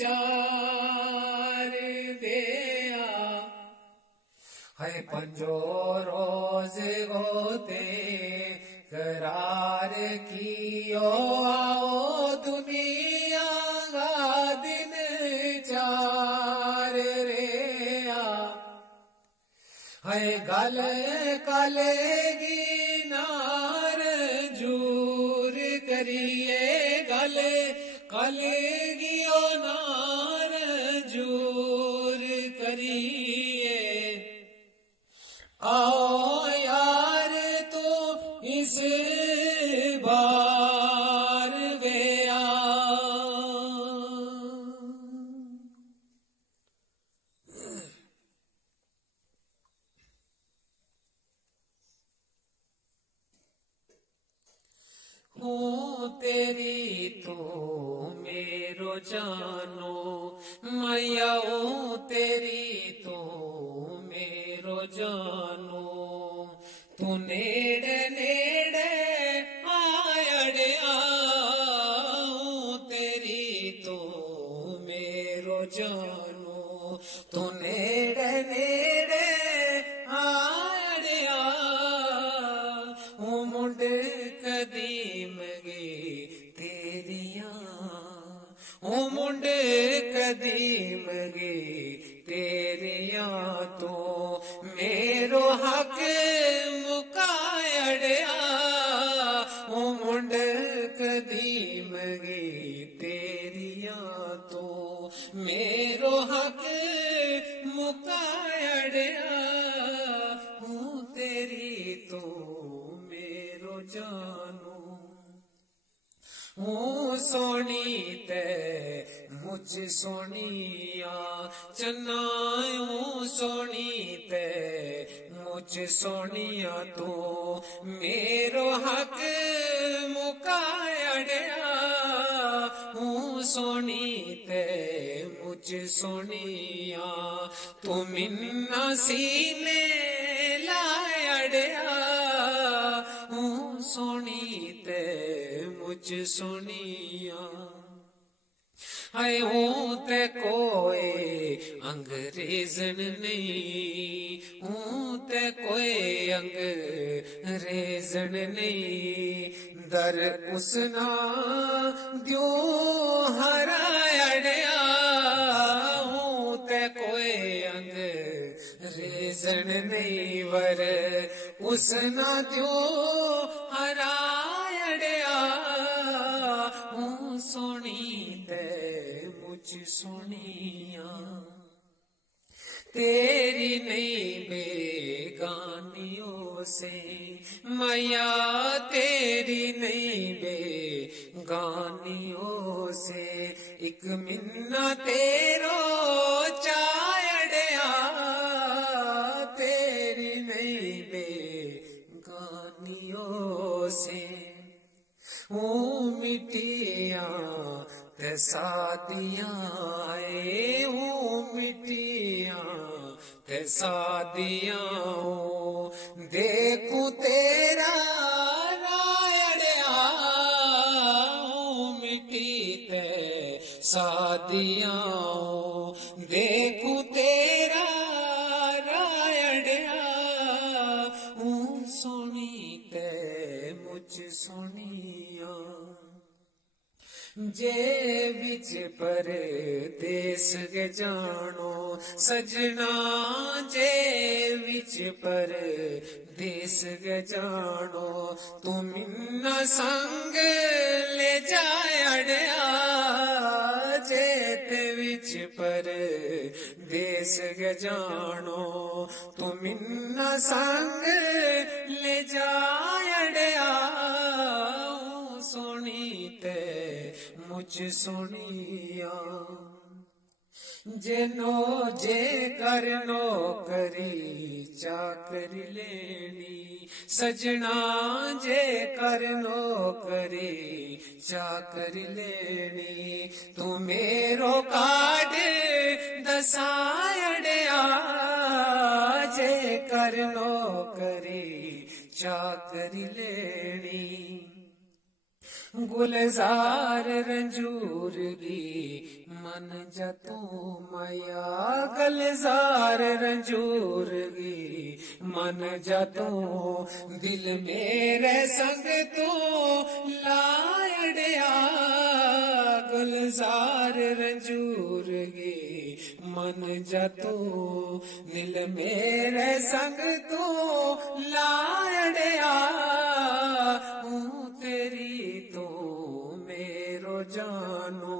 चार है पंजो रोज गोते करार कियो आओ दुनिया का दिन चार रे है गल कलेगी नार जूर करिए गल कलेगी ओ नार जूर करिए आओ यार तो इस बार गया हूँ तेरी तो मेरो जानो मैया हूँ तेरी तो मेरो जानो तू नेड़े नेड़े आयड़े आऊं तेरी तो मेरो जानो तू नेड़े नेड़े आयड़े आऊं मुंड कदीम गे तेरिया ओ मुंड कदीम गे तेरिया तो मेरो हक मुकायड़िया ओ मुंड कदीम गे तेरिया तो मेरो हक मुकायड़िया हूँ तेरी तो मेरो जानो हूँ सोनी ते मुझ सोनिया चन्ना हूँ सोनी ते मुझ सोनिया तो मेरो हक मुकायड़िया हूँ सोनी ते मुझ सोनिया तू मिन्ना सीने लायड़िया हूँ सोनी ते मुझ सोनिया है हूँ ते कोई अंग्रेजन नहीं हूँ ते कोई अंग्रेजन नहीं दर उसना द्यो हरायड़िया हूँ ते कोई अंग्रेजन नहीं वर उसना द्यो हरायड़िया हूँ सोनी ते मुझ सोनिया तेरी नहीं बेगानियों से मैया तेरी नहीं बेगानियों से एक मिन्ना तेरो चायड़िया तेरी नहीं बेगानियों से वो मिटिया ते सादियां आए वो मिटिया ते सादियां देखूं तेरा रायड़िया मिट्टी ते सादियां देखूं तेरा रायड़िया सोनी ते मुझ सोनिया जे विच पर देश के जानो सजना जे विच पर देश के जानो तुम न संग ले जायड़िया जेत विच पर देश के जानो तुम न संग ले जायड़िया सोनी ते मुझ सोनिया जेनो जे करनो करी चाकरी लेनी सजना जे करनो करी चाकरी लेनी तू मेरो काट दसायड़िया जे करनो करी चाकरी लेनी गुलजार रंजूर गी मन जतू माया गुलजार रंजूर गी मन जतू दिल मेरे संग तू लायड़िया गुलजार रंजूर गी मन जतू दिल मेरे संग तू लायड़िया तेरी तू मेरो जानू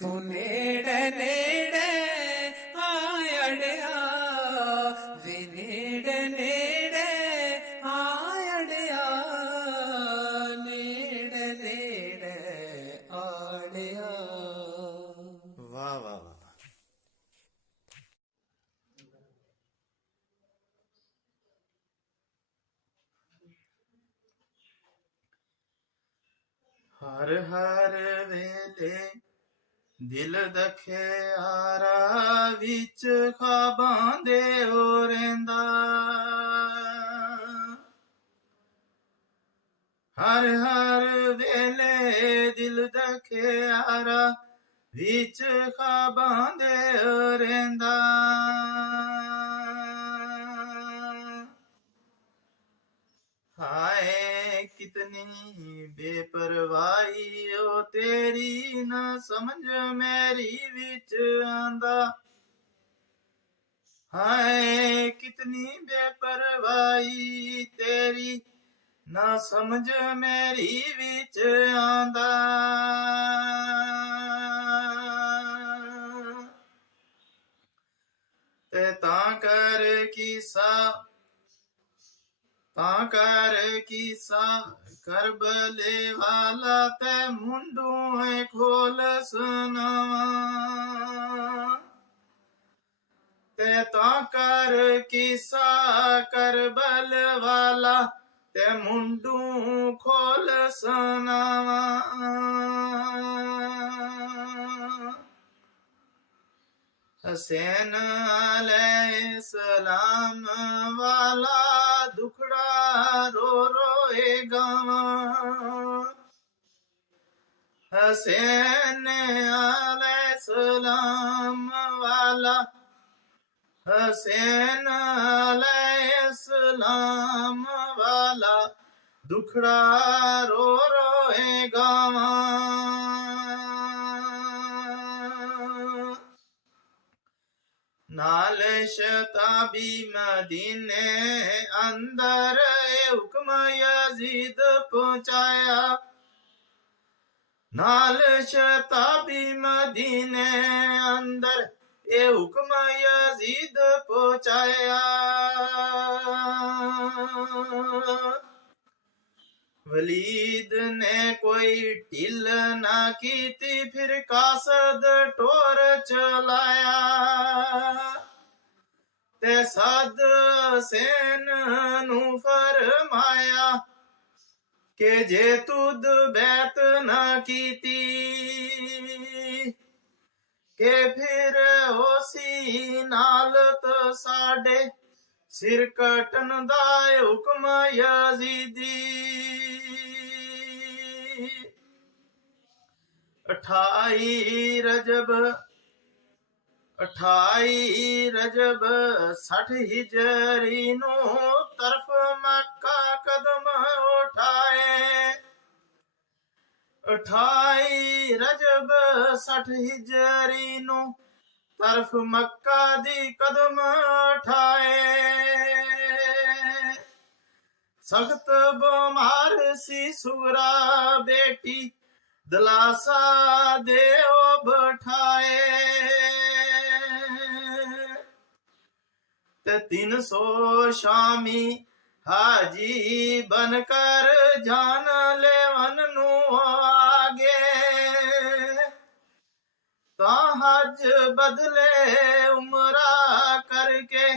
तू नेड़े नेड़े आयड़िया वे नेड़े नेड़े आयड़िया नेड़े नेड़े आड़िया। वाह वाह वाह। ਹਰ ਹਰ ਵੇਲੇ ਦਿਲ ਦਖਿਆਰਾ ਵਿੱਚ ਖਾਬਾਂ ਦੇ ਹੋ ਰਹਿੰਦਾ। ਹਰ ਹਰ ਵੇਲੇ ਦਿਲ ਦਖਿਆਰਾ ਵਿੱਚ ਖਾਬਾਂ ਦੇ ਹੋ ਰਹਿੰਦਾ। हाय कितनी बेपरवाही ओ तेरी ना समझ मेरी विच आंदा। हाय कितनी बेपरवाही तेरी ना समझ मेरी विच आंदा। ते तां कर किसा ਤਾਂ ਕਰ ਕੀਸਾ ਕਰਬਲੇ ਵਾਲਾ ਤੇ ਮੁੰਡੂ ਏ ਖੋਲ ਸੁਨਾਵਾ। ਤੇ ਤਾਂ ਕਰ ਕੀਸਾ ਕਰਬਲ ਵਾਲਾ ਤੇ ਮੁੰਡੂ ਖੋਲ ਸੁਨਾਵਾ। हसैन अलैहिस्सलाम वाला दुखड़ा रो रोए गावा। हसैन अलैहिस्सलाम वाला हसैन अलैहिस्सलाम वाला दुखड़ा रो रोए गावा। नाल शताबी मदीने अंदर हुक्म यजीद पहुंचाया। नाल शताबी मदीने अंदर ये हुक्म यजीद पहुंचाया। वलीद ने कोई ढिल ना की थी फिर कासद टोर चलाया। ते सद हुसैन नू फरमाया के जे तुद बैत ना कीती के फिर होसी नालत साडे सिर कटन दा हुक्म यजीदी। 28 रजब 60 हिजरी नो तरफ मक्का कदम उठाए। 28 रजब 60 हिजरी नो तरफ मक्का दी कदम उठाए। सख्त बीमार सी सूरा बेटी दलासा दे बैठाए। ते 300 शामी हाजी बनकर जान लेवन नू आगे। ता हज बदले उमरा करके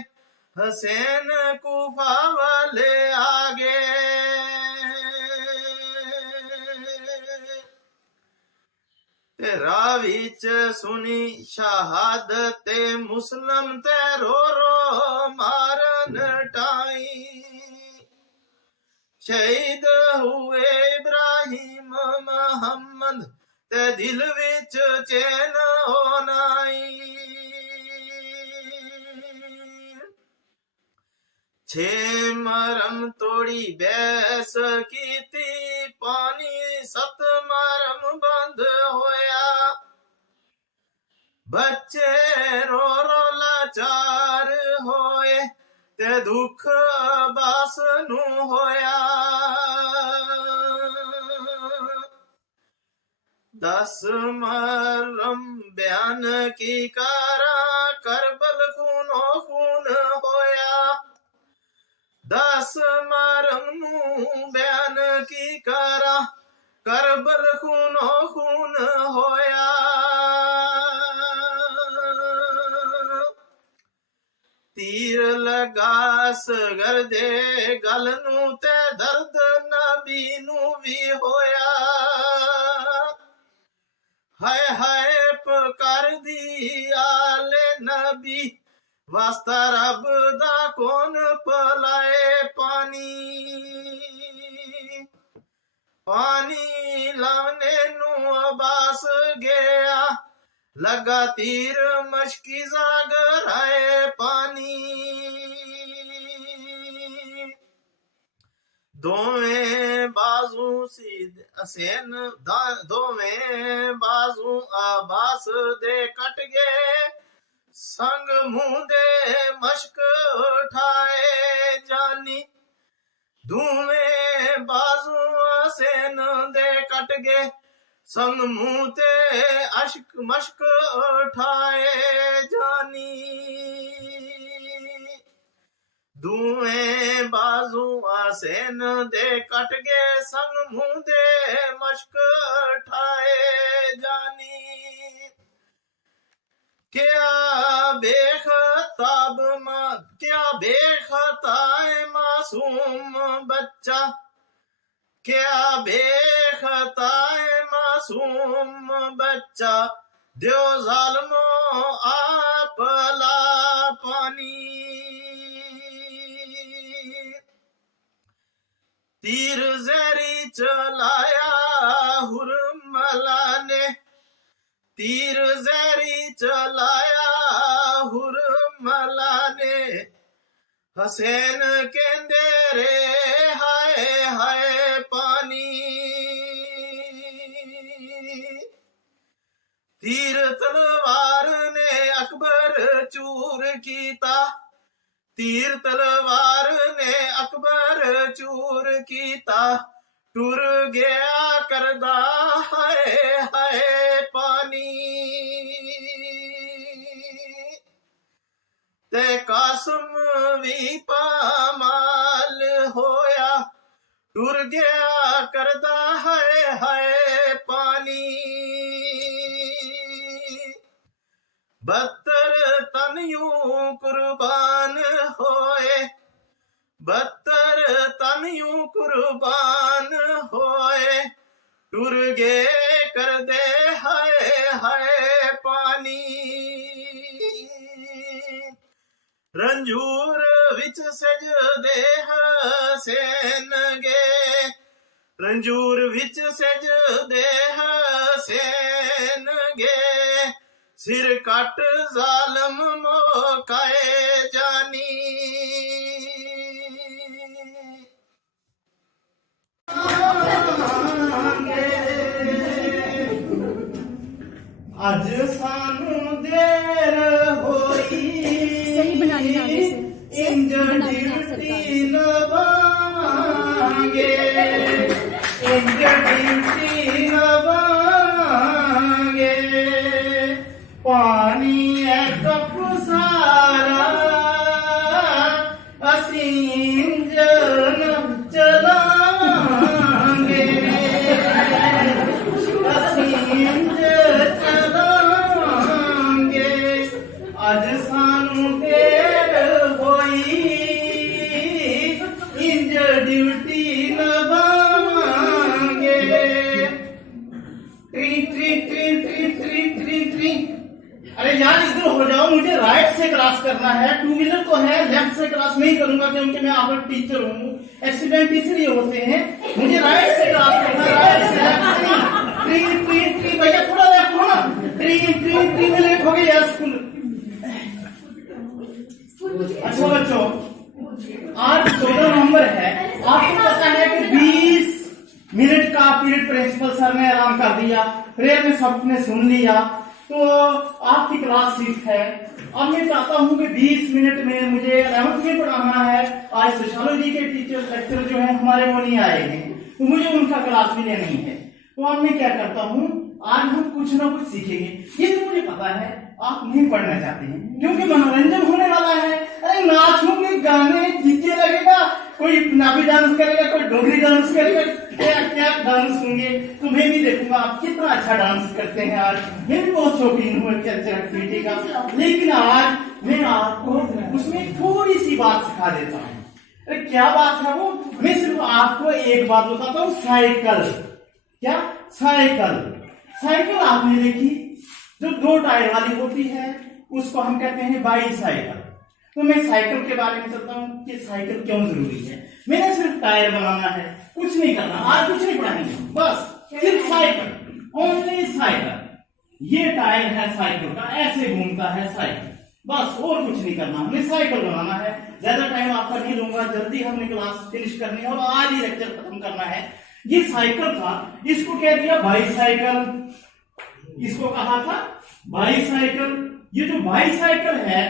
हसैन कूफा वाले आगे। ते राह विच सुनी शहादत ते मुसलम ते रो रो मारन टाई। शहीद हुए इब्राहिम ਇਬਰਾਹੀਮ ਮੁਹੰਮਦ ਤੇ ਦਿਲ ਵਿੱਚ ਚੈਨ ਹੋ ਨਾਈ। ਛੇ ਮਰਮ ਤੋੜੀ ਬੈਸ ਕੀਤੀ, ਪਾਣੀ ਸਤ ਮਰਮ ਬੰਦ ਹੋਇਆ। ਬੱਚੇ ਰੋ ਰੋ ਲਾਚਾਰ ਹੋਏ ਤੇ ਦੁੱਖ ਬਾਸ ਨੂੰ ਹੋਇਆ। 10 ਮਰਮ ਬਿਆਨ ਕੀ ਕਰਾਂ, ਕਰਬਲ ਖੂਨੋ ਖੂਨ ਹੋਇਆ। 10 ਮਰਮ ਨੂੰ ਬਿਆਨ ਕੀ ਕਰਾਂ, ਕਰਬਲ ਖੂਨੋ ਖੂਨ ਹੋਇਆ। ਤੀਰ ਲਗਾ ਸਗਰ ਦੇ ਗਲ ਨੂੰ ਤੇ ਦਰਦ ਨਬੀ ਨੂੰ ਵੀ ਹੋਇਆ। ਹਾਏ ਹਾਏ ਪੁਕਾਰਦੀ ਆਲੇ ਨਬੀ, ਵਾਸਤਾ ਰੱਬ ਦਾ ਕੌਣ ਪਲਾਏ ਪਾਣੀ। ਪਾਣੀ ਲਾਉਣੇ ਨੂੰ ਅਬਾਸ ਗਿਆ, ਲਗਾ ਤੀਰ ਮਸ਼ਕੀ ਜ਼ਾਗਰ ਆਏ ਪਾਣੀ। ਦੋਵੇਂ ਬਾਜ਼ੂ ਸੀਦ ਹਸੈਨ, ਦੋਵੇਂ ਬਾਜ਼ੂ ਆਬਾਸ ਦੇ ਕੱਟ ਗਏ, ਸੰਗ ਮੂੰਹ ਦੇ ਮਸ਼ਕ ਉਠਾਏ ਜਾਨੀ। ਦੋਵੇਂ ਬਾਜ਼ੂ ਹਸੈਨ ਦੇ ਕੱਟ ਗਏ, ਸੰਗ ਮੂੰਹ ਤੇ ਅਸ਼ਕ ਮਸ਼ਕ ਉਠਾਏ ਜਾਨੀ। ਦੋਵੇਂ ਬਾਜ਼ੂ ਹਸੈਨ ਦੇ ਕੱਟ ਗਏ, ਸੰਗ ਮੂੰਹ ਤੇ ਮਸ਼ਕ ਉਠਾਏ ਜਾਨੀ। ਕਿਆ ਬੇਖਤਾਬ ਕਿਆ ਬੇਖਤਾਏ ਮਾਸੂਮ ਬੱਚਾ, ਕਿਆ ਬੇਖਤਾਏ ਮਾਸੂਮ ਬੱਚਾ, ਦਿਓ ਜ਼ਾਲਮੋ ਆਪ ਲਾ ਪਾਣੀ। ਤੀਰ ਜ਼ਹਿਰੀ ਚਲਾਇਆ ਹੁਰਮਲਾ ਨੇ, ਤੀਰ ਜ਼ਹਿਰੀ ਚਲਾਇਆ ਹੁਰਮਲਾ ਨੇ। ਹਸੈਨ ਕਹਿੰਦੇ ਰੇ ਹਾਏ ਹਾਏ ਪਾਣੀ। ਤੀਰ ਤਲਵਾਰ ਨੇ ਅਕਬਰ ਚੂਰ ਕੀਤਾ, ਤੀਰ ਤਲਵਾਰ ਨੇ ਅਕਬਰ ਚੂਰ ਕੀਤਾ। ਟੁਰ ਗਿਆ ਕਰਦਾ ਹਾਏ ਹਾਏ ਪਾਣੀ। ਤੇ ਕਾਸਮ ਵੀ ਪਾਮਾਲ ਹੋਇਆ, ਟੁਰ ਗਿਆ ਕਰਦਾ ਹਾਏ ਹਾਏ ਪਾਣੀ। 72 ਤਨ ਯੂੰ ਕੁਰਬਾਨ ਹੋਏ, 72 ਤਨ ਯੂੰ ਕੁਰਬਾਨ ਹੋਏ, ਟੁਰ ਗਏ ਕਰਦੇ ਹਾਏ ਹਾਏ ਪਾਣੀ। ਰੰਜੂਰ ਵਿੱਚ ਸਜਦੇ ਹਸੈਨ ਗੇ, ਰੰਜੂਰ ਵਿੱਚ ਸਜਦੇ ਹਸੈਨ ਗੇ। ਸਿਰ ਕੱਟ ਜ਼ਾਲਮ ਮੋਕਾਏ ਜਾਨੀ। ਅੱਜ ਸਾਨੂੰ ਦੇਰ ਹੋਈ, सही बनाने आगे से ਇੰਜ बनाने ਡਿਊਟੀ ਲਵਾਂਗੇ, ਇੰਜ ਡਿਊਟੀ ਲਵਾਂਗੇ। ਪਾਣੀ ਹੈ ਕੱਪ ਸਾਰਾ, ਅਸੀਂ ਇੰਜਨ ਚਲਾਵਾਂਗੇ, ਅਸੀਂ ਇੰਜ ਚਲਾਵਾਂਗੇ। ਅੱਜ ਸਾਨੂੰ ਦੇਰ ਹੋਈ, ਇੰਜ ਡਿਊਟੀ ਲਵਾਂਗੇ। Tree tree tree tree tree tree tree. अरे यार इधर हो जाओ, मुझे राइट से से क्रॉस करना है, टू व्हीलर तो है, लेफ्ट से क्रॉस नहीं करूंगा क्योंकि मैं आपका टीचर हूँ, एक्सीडेंट इसलिए होते हैं, मुझे राइट से क्रॉस करना है, राइट से लेफ्ट से नहीं। ट्री भैया थोड़ा लेफ्ट हो ना, ट्री में लेट हो गई यार स्कूल। अच्छा बच्चों, आज 14 नवंबर है, आपको पता है कि 20 मिनट का पीरियड प्रिंसिपल सर ने ऐलान कर दिया, प्रेयर में सबने सुन लिया, तो आपकी क्लास 6 है। अब मैं चाहता हूं कि 20 मिनट में मुझे 11th में पढ़ाना है। आज सोशियोलॉजी के टीचर लेक्चर जो है हमारे वो नहीं आएंगे, तो मुझे उनका क्लास भी लेनी है। तो अब मैं क्या करता हूँ, आज हम कुछ ना कुछ सीखेंगे। ये तो मुझे पता है आप नहीं पढ़ना चाहते हैं क्योंकि मनोरंजन होने वाला है। अरे नाचोगे, गाने, डीजे लगेगा, कोई पंजाबी डांस करेगा, कोई डोगरी डांस करेगा, क्या क्या डांस होंगे, तो मैं भी देखूंगा आप कितना अच्छा डांस करते हैं। आज मैं भी बहुत शौकीन हूँ कल्चर एक्टिविटी का, लेकिन आज मैं आपको उसमें थोड़ी सी बात सिखा देता हूँ। अरे क्या बात है वो, मैं सिर्फ आपको एक बात बताता हूँ, साइकिल। क्या साइकिल आपने देखी, जो 2 टायर वाली होती है उसको हम कहते हैं बाईसाइकिल। तो मैं साइकिल के बारे में चलता हूँ कि साइकिल क्यों जरूरी है। मैंने सिर्फ टायर बनाना है, कुछ नहीं करना, आज कुछ नहीं पढ़ाएंगे, बस सिर्फ साइकिल, ओनली साइकिल। ये टायर है साइकिल का, ऐसे घूमता है साइकिल, बस और कुछ नहीं करना, हमें साइकिल बनाना है। ज्यादा टाइम आपका नहीं लूंगा, जल्दी हमने क्लास फिनिश करनी है और आज ही लेक्चर खत्म करना है। ये साइकिल था, इसको कह दिया बाईसाइकिल, इसको कहा था बाईसाइकिल। ये जो बाईसाइकिल है,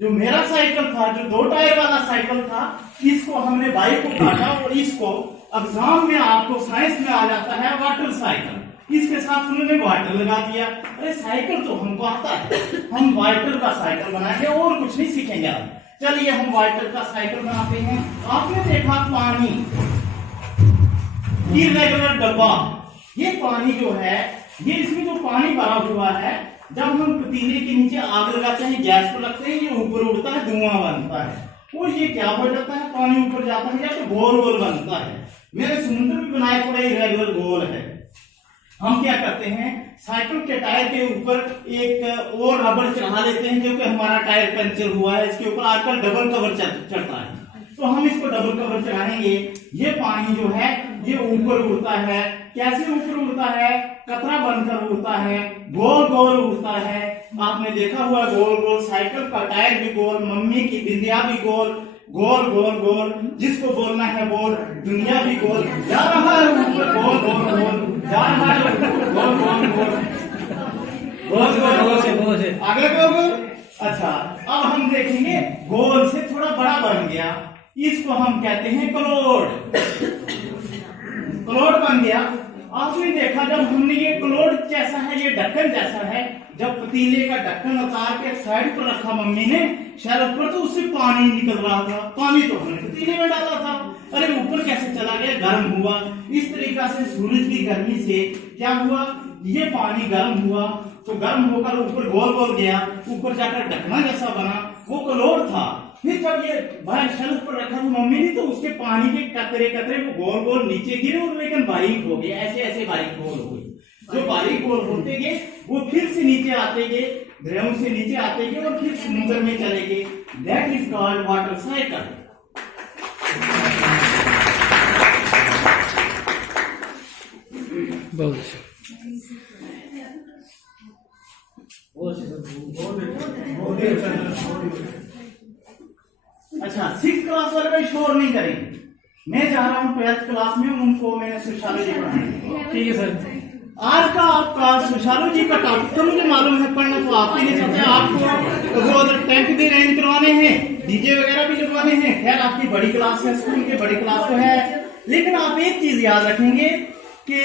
जो मेरा साइकिल था, जो 2 टायर वाला साइकिल था, इसको हमने बाइक को काटा और इसको एग्जाम में आपको साइंस में आ जाता है वाटर साइकिल। इसके साथ उन्होंने वाटर लगा दिया। अरे साइकिल तो हमको आता है, हम वाटर का साइकिल बनाएंगे और कुछ नहीं सीखेंगे आप। चलिए हम वाटर का साइकिल बनाते हैं। आपने देखा पानी, इरेगुलर डब्बा, ये पानी जो है, ये इसमें जो पानी भरा हुआ है, जब हम पतीले के नीचे आग लगाते हैं, गैस पर रखते हैं, ये ऊपर उड़ता है, धुआं बनता है और ये क्या हो जाता है, पानी ऊपर जाता है, या तो गोल गोल बनता है। मेरे समुद्र भी बनाए थोड़ा इरेगुलर गोल है। हम क्या करते हैं, साइकिल के टायर के ऊपर एक और रबड़ चढ़ा देते हैं, क्योंकि हमारा टायर पंचर हुआ है, इसके ऊपर आजकल डबल कवर चढ़ता है, तो हम इसको डबल कवर चढ़ाएंगे। ये पानी जो है ये ऊपर उड़ता है। कैसे ऊपर उड़ता है, कतरा बनकर उड़ता है, गोल गोल उड़ता है। आपने देखा हुआ गोल गोल, साइकिल का टायर भी गोल, मम्मी की बिंदिया भी गोल, गोल गोल गोल, जिसको बोलना है बोल, दुनिया भी गोल जा रहा है ऊपर, गोल गोल गोल जा रहा है, गोल गोल गोल गोल गोल आगे गोल। अच्छा, अब हम देखेंगे गोल से थोड़ा बड़ा बन गया, इसको हम कहते हैं क्लोड। क्लोड बन गया। आपने देखा जब हमने ये क्लोड जैसा है, ये ढक्कन जैसा है, जब पतीले का ढक्कन उतार के साइड पर रखा मम्मी ने शेल्फ पर, तो उससे पानी निकल रहा था। पानी तो हमने पतीले में डाला था, अरे ऊपर कैसे चला गया, गर्म हुआ। इस तरीका से सूरज की गर्मी से क्या हुआ, ये पानी गर्म हुआ, तो गर्म होकर ऊपर गोल गोल गया, ऊपर जाकर ढकना जैसा बना, वो क्लोड था। फिर जब ये बाहर शेल्फ पर रखा था मम्मी ने, तो उसके पानी के कतरे कतरे वो गोल गोल नीचे गिरे और लेकिन बारीक हो गए, ऐसे ऐसे बारीक गोल हो गए। जो बारीक गोल होते गए वो फिर से नीचे आते गए, ग्राउंड से नीचे आते गए और फिर समुद्र में चले गए। That is called water cycle. अच्छा, 6th क्लास वाले भाई शोर नहीं करेंगे, मैं जा रहा हूँ 12th क्लास में, उनको मैंने सोशियोलॉजी पढ़ानी। ठीक है सर। आज का आपका सोशियोलॉजी का टॉपिक तो मुझे मालूम है, पढ़ना तो आप ही नहीं चाहते, आपको वो टेंट भी अरेंज करवाने हैं, डीजे वगैरह भी लगवाने हैं। खैर आपकी बड़ी क्लास है, स्कूल की बड़ी क्लास तो है, लेकिन आप एक चीज याद रखेंगे कि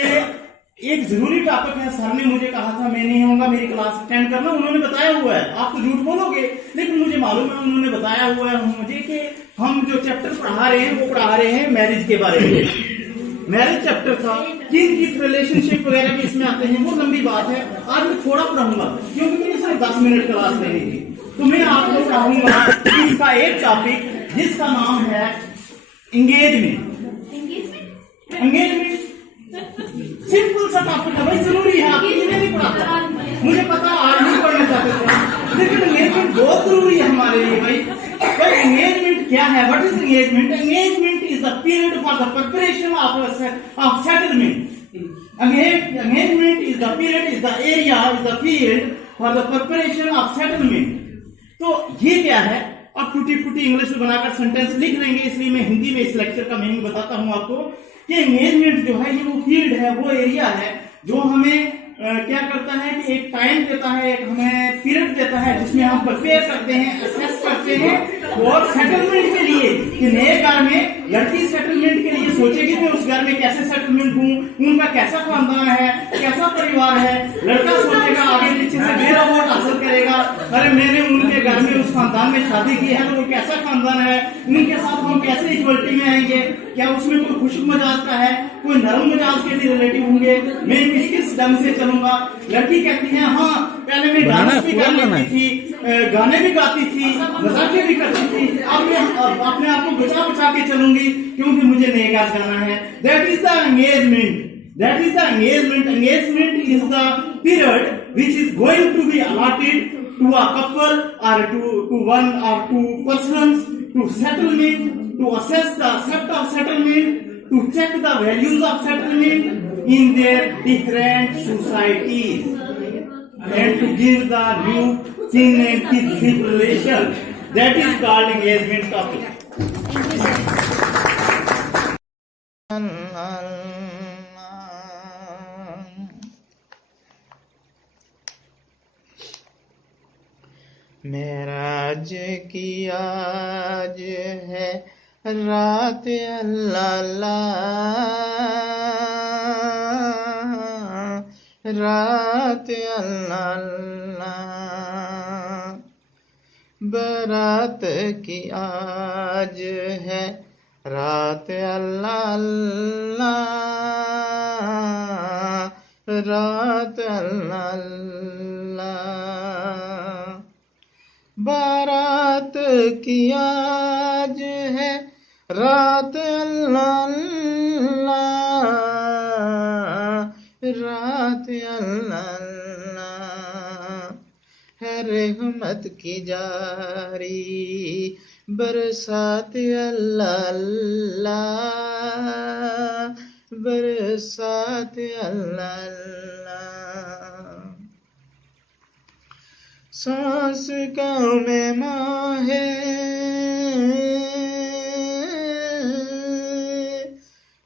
एक जरूरी टॉपिक है। सर ने मुझे कहा था मैं नहीं होऊंगा, मेरी क्लास अटेंड करना, उन्होंने बताया हुआ है। आप तो झूठ बोलोगे, लेकिन मुझे मालूम है उन्होंने बताया हुआ है मुझे कि हम जो चैप्टर पढ़ा रहे हैं वो पढ़ा रहे हैं मैरिज के बारे में। मैरिज चैप्टर था, किन की रिलेशनशिप वगैरह भी इसमें आते हैं, वो लंबी बात है। आज मैं थोड़ा पढ़ाऊंगा क्योंकि मेरी सिर्फ 10 मिनट क्लास लेनी थी, तो मैं आपको पढ़ाऊंगा इसका एक टॉपिक जिसका नाम है एंगेजमेंट। एंगेजमेंट सिंपल सा टॉपिक है भाई, जरूरी है, आपके लिए नहीं पढ़ाता। मुझे पता आज नहीं पढ़ना चाहते थे, लेकिन क्या है? What is engagement? Engagement is the period for the preparation of settlement. Engagement is the period, is the area, is the field for the preparation of settlement. तो ये क्या है? अब टूटी फूटी इंग्लिश में बनाकर सेंटेंस लिख लेंगे, इसलिए मैं हिंदी में इस लेक्चर का मीनिंग बताता हूं आपको कि एंगेजमेंट जो है ये वो फील्ड है, वो एरिया है जो हमें क्या करता है कि एक टाइम देता है, एक हमें पीरियड देता है जिसमें हम प्रिपेयर करते हैं, असेस करते हैं और सेटलमेंट के लिए कि नए घर में लड़की सेटलमेंट के लिए सोचेगी कि उस घर में कैसे सेटलमेंट हूँ, उनका कैसा खानदान है, कैसा परिवार है. लड़का सोचेगा आगे पीछे से मेरा वोट हासिल करेगा, अरे मैंने उनके घर में उस खानदान में शादी की है तो वो कैसा खानदान है, उनके साथ हम कैसे इक्वलिटी में आएंगे, क्या उसमें कोई खुश मिजाज का है, कोई नरम मिजाज के लिए रिलेटिव होंगे, मैं किस किस ढंग से चलूंगा. लड़की कहती है हाँ पहले मैं डांस भी कर लेती थी, गाने भी गाती थी, मजाक भी करती थी, अब मैं अपने आप को बचा के चलूंगी क्योंकि मुझे नए घर जाना है. That is the engagement. That is the engagement. Engagement is the period which is going to be allotted to a couple or to one or two persons to settlement, to assess the accept of settlement, to check the values of settlement in their different societies, and to give the new kin and kinship relation. That is called engagement topic. Thank you, sir. Meraj की आज है रात अल्लाह, रात अल्लाह, बारात की आज है रात अल्लाह, रात अल्लाह, बारात की आज है रात अल्लाह, रात अल्लाह, है रहमत की जारी बरसात अल्लाह, बरसात अल्लाह, सांस का मेहमान है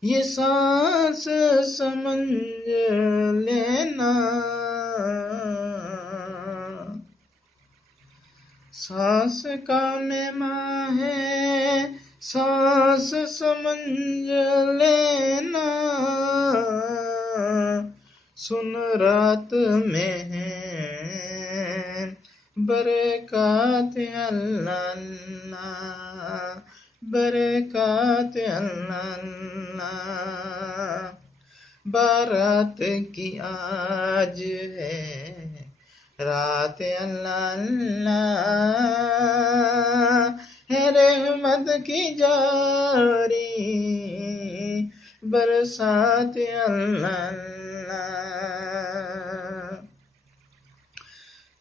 ये सांस समझ लेना, सांस का मेहमान है सांस समझ लेना, सुन रात में है बरकात अल्लाह, बरकात अल्लाह, बारात की आज है रात अल्लाह, है रहमत की जारी बरसात अल्लाह,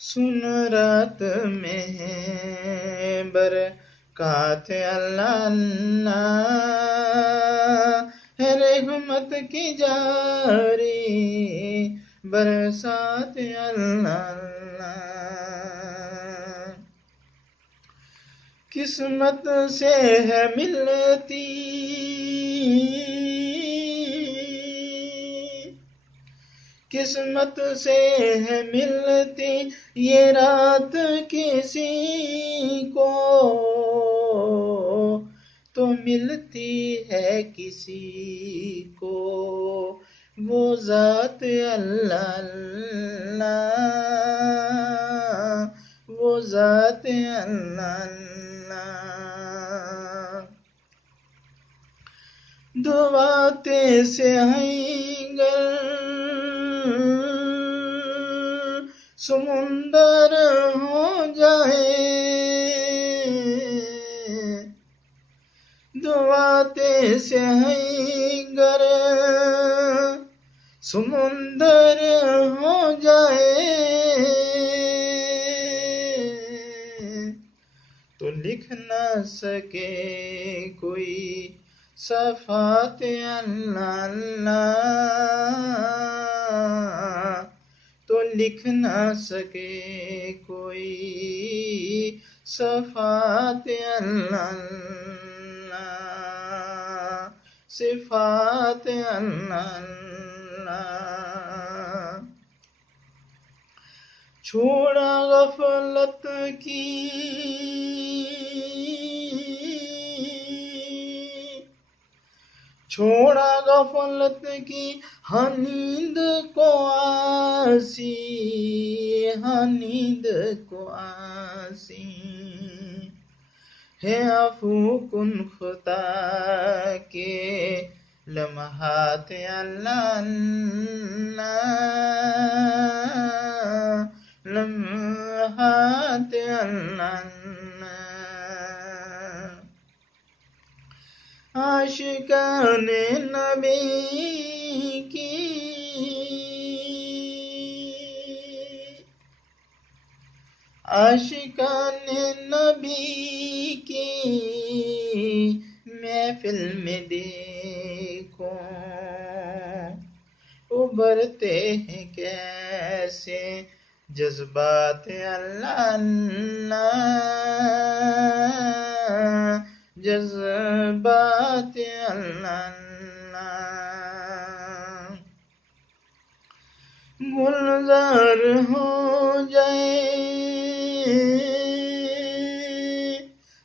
सुन रात में है बरकात अल्लाह, है रहमत की जारी बरसात अल्लाह, किस्मत से है मिलती किस्मत से है मिलती ये रात किसी को तो मिलती है किसी को वो जात अल्लाह, वो जात अल्लाह, दुआते से हैंगर समुंदर हो जाए, दुआते से हैंगर समुंदर हो जाए, तो लिखना सके कोई सफात अल्लाह अल्लाह, तो लिख ना सके कोई सफात अल्लाह अल्लाह, सिफात अल्लाह अल्लाह। छोड़ा गफलत की छोड़ा गफलत की नींद को आसी, नींद को आसी, है अफू कुन खुदा के लम्हात अल्लाह अल्लाह, लम्हात अल्लाह अल्लाह। आशिकाने नबी की आशिकाने नबी की महफिल में देखो, उभरते हैं कैसे जज्बात अल्लाह अल्लाह, जज्बात अल्लाह अल्लाह। गुलजार हो जाए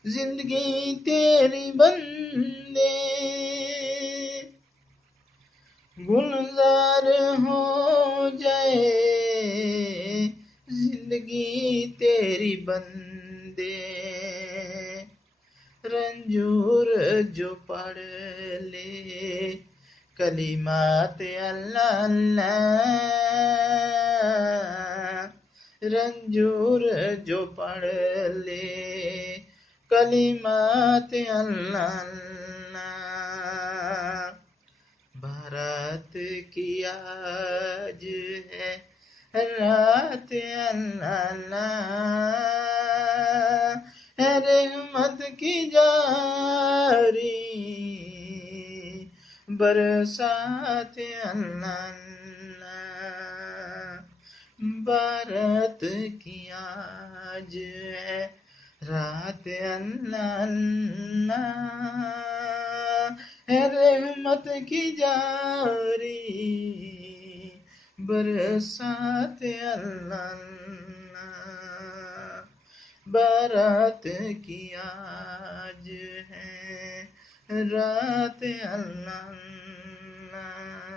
जिंदगी तेरी बंदे, गुलजार हो जाए जिंदगी तेरी बंदे, रंजूर जो पढ़ ले कलिमात अल्लाह अल्लाह, रंजूर जो पढ़ ले कलिमात अल्लाह अल्लाह। भारत की आज है रात अल्लाह अल्लाह, है रहमत की जारी बरसात अल्लाह अल्लाह। भारत की आज है रात अल्लाह अल्लाह, है रहमत की जारी बरसात अल्लाह अल्लाह। बारात की आज है रात अल्लाह अल्लाह।